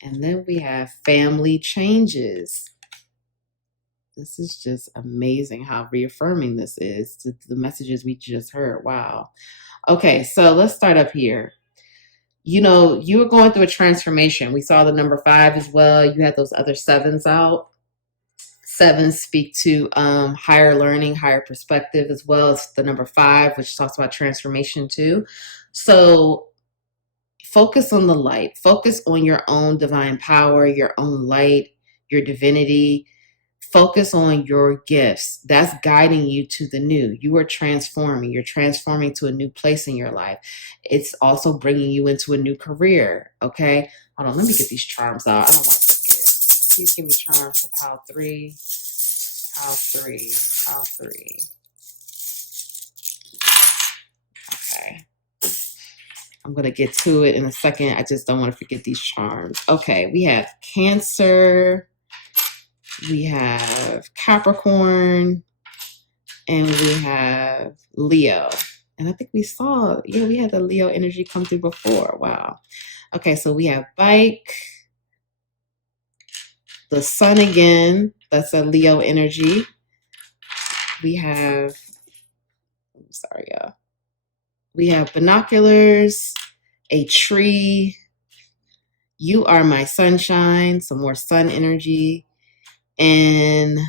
And then we have family changes. This is just amazing how reaffirming this is to the messages we just heard. Wow. Okay, so let's start up here. You know, you were going through a transformation. We saw the number 5 as well. You had those other 7s out. 7s speak to higher learning, higher perspective, as well as the number 5, which talks about transformation too. So focus on the light. Focus on your own divine power, your own light, your divinity. Focus on your gifts. That's guiding you to the new. You are transforming. You're transforming to a new place in your life. It's also bringing you into a new career. Okay. Hold on. Let me get these charms out. I don't want to forget. Please give me charms for Pile 3. Pile 3. Pile 3. Okay. I'm going to get to it in a second. I just don't want to forget these charms. Okay. We have Cancer. We have Capricorn, and we have Leo. And I think we saw, yeah, we had the Leo energy come through before. Wow. Okay, so we have Bike, the Sun again. That's a Leo energy. We have, I'm sorry, y'all. We have Binoculars, a tree. You are my sunshine, some more sun energy. And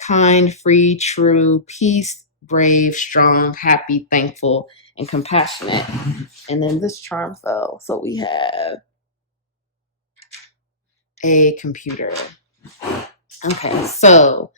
kind, free, true, peace, brave, strong, happy, thankful, and compassionate. And then this charm fell. So we have a computer. Okay, so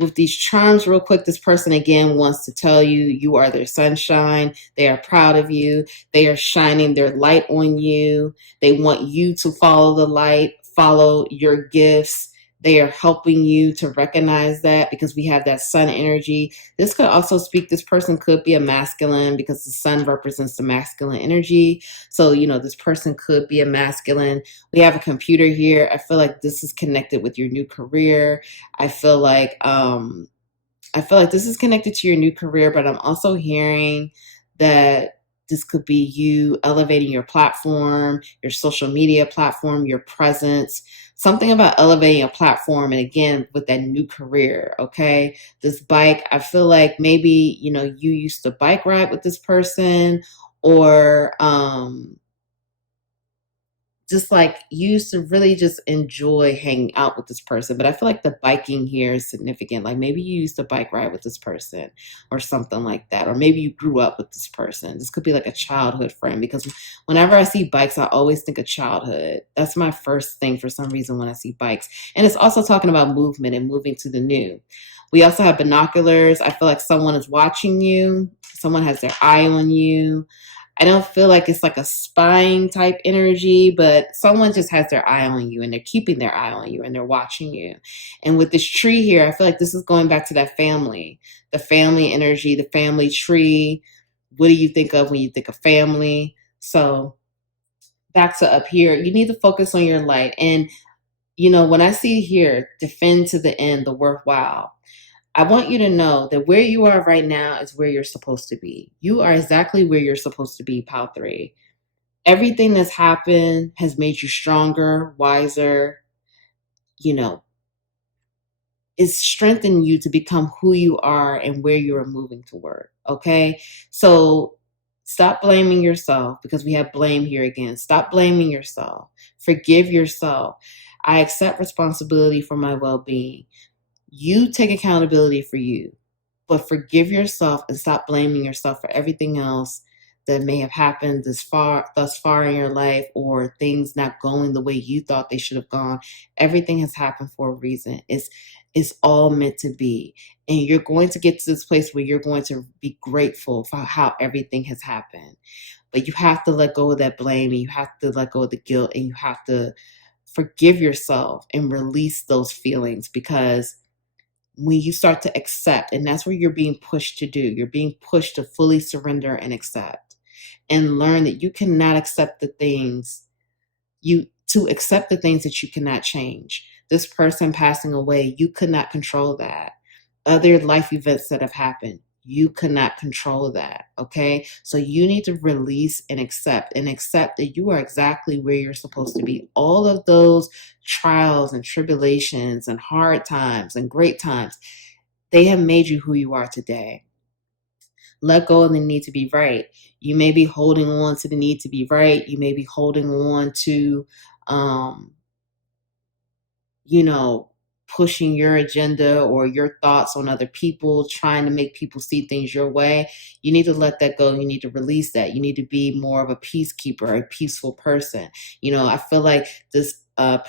with these charms, real quick, this person again wants to tell you, you are their sunshine. They are proud of you. They are shining their light on you. They want you to follow the light, follow your gifts. They are helping you to recognize that, because we have that sun energy. This could also speak, this person could be a masculine, because the sun represents the masculine energy. So, you know, this person could be a masculine. We have a computer here. I feel like this is connected with your new career. I feel like this is connected to your new career, but I'm also hearing that This could be you elevating your platform, your social media platform, your presence, something about elevating a platform. And again, with that new career, okay? This bike, I feel like maybe, you used to bike ride with this person, or just like you used to really just enjoy hanging out with this person. But I feel like the biking here is significant. Like maybe you used to bike ride with this person or something like that. Or maybe you grew up with this person. This could be like a childhood friend, because whenever I see bikes, I always think of childhood. That's my first thing for some reason when I see bikes. And it's also talking about movement and moving to the new. We also have binoculars. I feel like someone is watching you. Someone has their eye on you. I don't feel like it's like a spying type energy, but someone just has their eye on you, and they're keeping their eye on you, and they're watching you. And with this tree here, I feel like this is going back to that family, the family energy, the family tree. What do you think of when you think of family? So back to up here, you need to focus on your light. And, when I see here, defend to the end, the worthwhile, I want you to know that where you are right now is where you're supposed to be. You are exactly where you're supposed to be, Pile 3. Everything that's happened has made you stronger, wiser, it's strengthened you to become who you are and where you are moving toward. Okay? So stop blaming yourself, because we have blame here again. Stop blaming yourself. Forgive yourself. I accept responsibility for my well-being. You take accountability for you, but forgive yourself and stop blaming yourself for everything else that may have happened thus far in your life, or things not going the way you thought they should have gone. Everything has happened for a reason. It's all meant to be. And you're going to get to this place where you're going to be grateful for how everything has happened. But you have to let go of that blame, and you have to let go of the guilt, and you have to forgive yourself and release those feelings, because when you start to accept, and that's what you're being pushed to do, you're being pushed to fully surrender and accept, and learn that you cannot accept to accept the things that you cannot change. This person passing away, you could not control that. Other life events that have happened, you cannot control that. Okay. So you need to release and accept that you are exactly where you're supposed to be. All of those trials and tribulations and hard times and great times, they have made you who you are today. Let go of the need to be right. You may be holding on to the need to be right. You may be holding on to, pushing your agenda or your thoughts on other people, trying to make people see things your way. You need to let that go. You need to release that. You need to be more of a peacekeeper, a peaceful person. I feel like this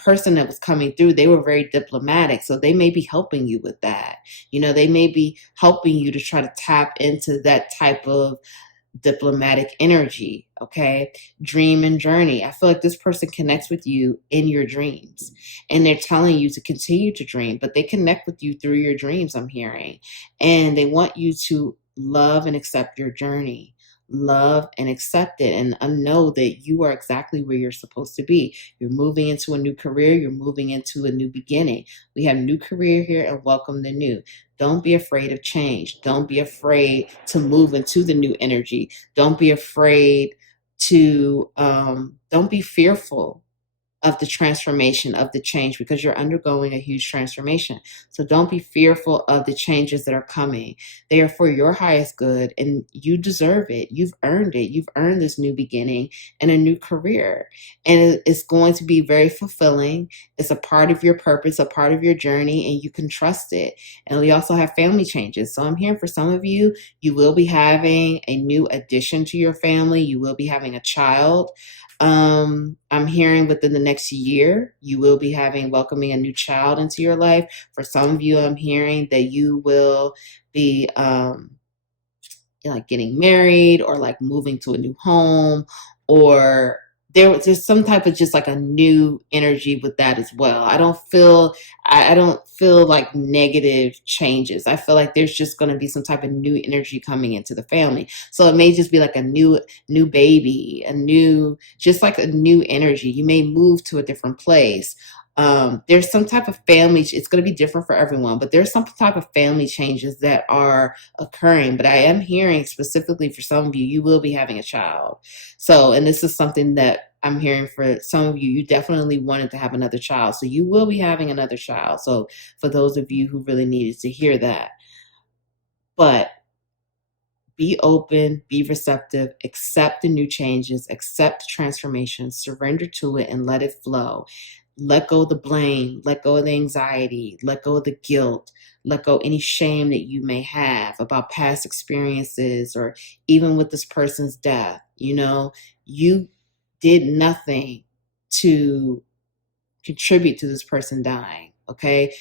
person that was coming through, they were very diplomatic. So they may be helping you with that. They may be helping you to try to tap into that type of diplomatic energy. Okay. Dream and journey. I feel like this person connects with you in your dreams, and they're telling you to continue to dream, but they connect with you through your dreams, I'm hearing. And they want you to love and accept your journey. Love and accept it, and know that you are exactly where you're supposed to be. You're moving into a new career. You're moving into a new beginning. We have new career here, and welcome the new. Don't be afraid of change. Don't be afraid to move into the new energy. Don't be afraid to, don't be fearful of the transformation, of the change, because you're undergoing a huge transformation. So don't be fearful of the changes that are coming. They are for your highest good, and you deserve it. You've earned it. You've earned this new beginning and a new career. And it's going to be very fulfilling. It's a part of your purpose, a part of your journey, and you can trust it. And we also have family changes. So I'm hearing for some of you, you will be having a new addition to your family. You will be having a child. I'm hearing within the next year, you will be welcoming a new child into your life. For some of you, I'm hearing that you will be, like getting married, or like moving to a new home, or there's some type of just like a new energy with that as well. I don't feel like negative changes. I feel like there's just going to be some type of new energy coming into the family. So it may just be like a new baby, just like a new energy. You may move to a different place. There's some type of family, it's going to be different for everyone, but there's some type of family changes that are occurring. But I am hearing specifically for some of you, you will be having a child. So, and this is something that I'm hearing for some of you, you definitely wanted to have another child. So you will be having another child. So for those of you who really needed to hear that, but be open, be receptive, accept the new changes, accept the transformation, surrender to it and let it flow. Let go of the blame, let go of the anxiety, let go of the guilt, let go of any shame that you may have about past experiences or even with this person's death. You know, you did nothing to contribute to this person dying, okay?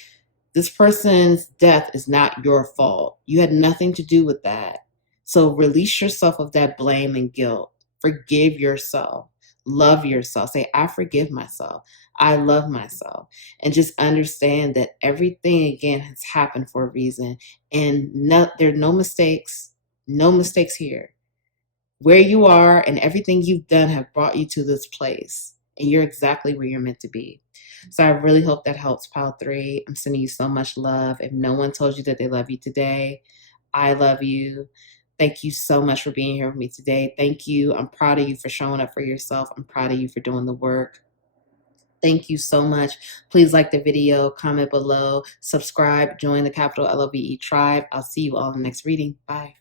This person's death is not your fault. You had nothing to do with that. So release yourself of that blame and guilt. Forgive yourself. Love yourself. Say, I forgive myself. I love myself. And just understand that everything, again, has happened for a reason. And there are no mistakes. No mistakes here. Where you are and everything you've done have brought you to this place. And you're exactly where you're meant to be. So I really hope that helps, Pile 3. I'm sending you so much love. If no one told you that they love you today, I love you. Thank you so much for being here with me today. Thank you. I'm proud of you for showing up for yourself. I'm proud of you for doing the work. Thank you so much. Please like the video, comment below, subscribe, join the capital LOVE tribe. I'll see you all in the next reading. Bye.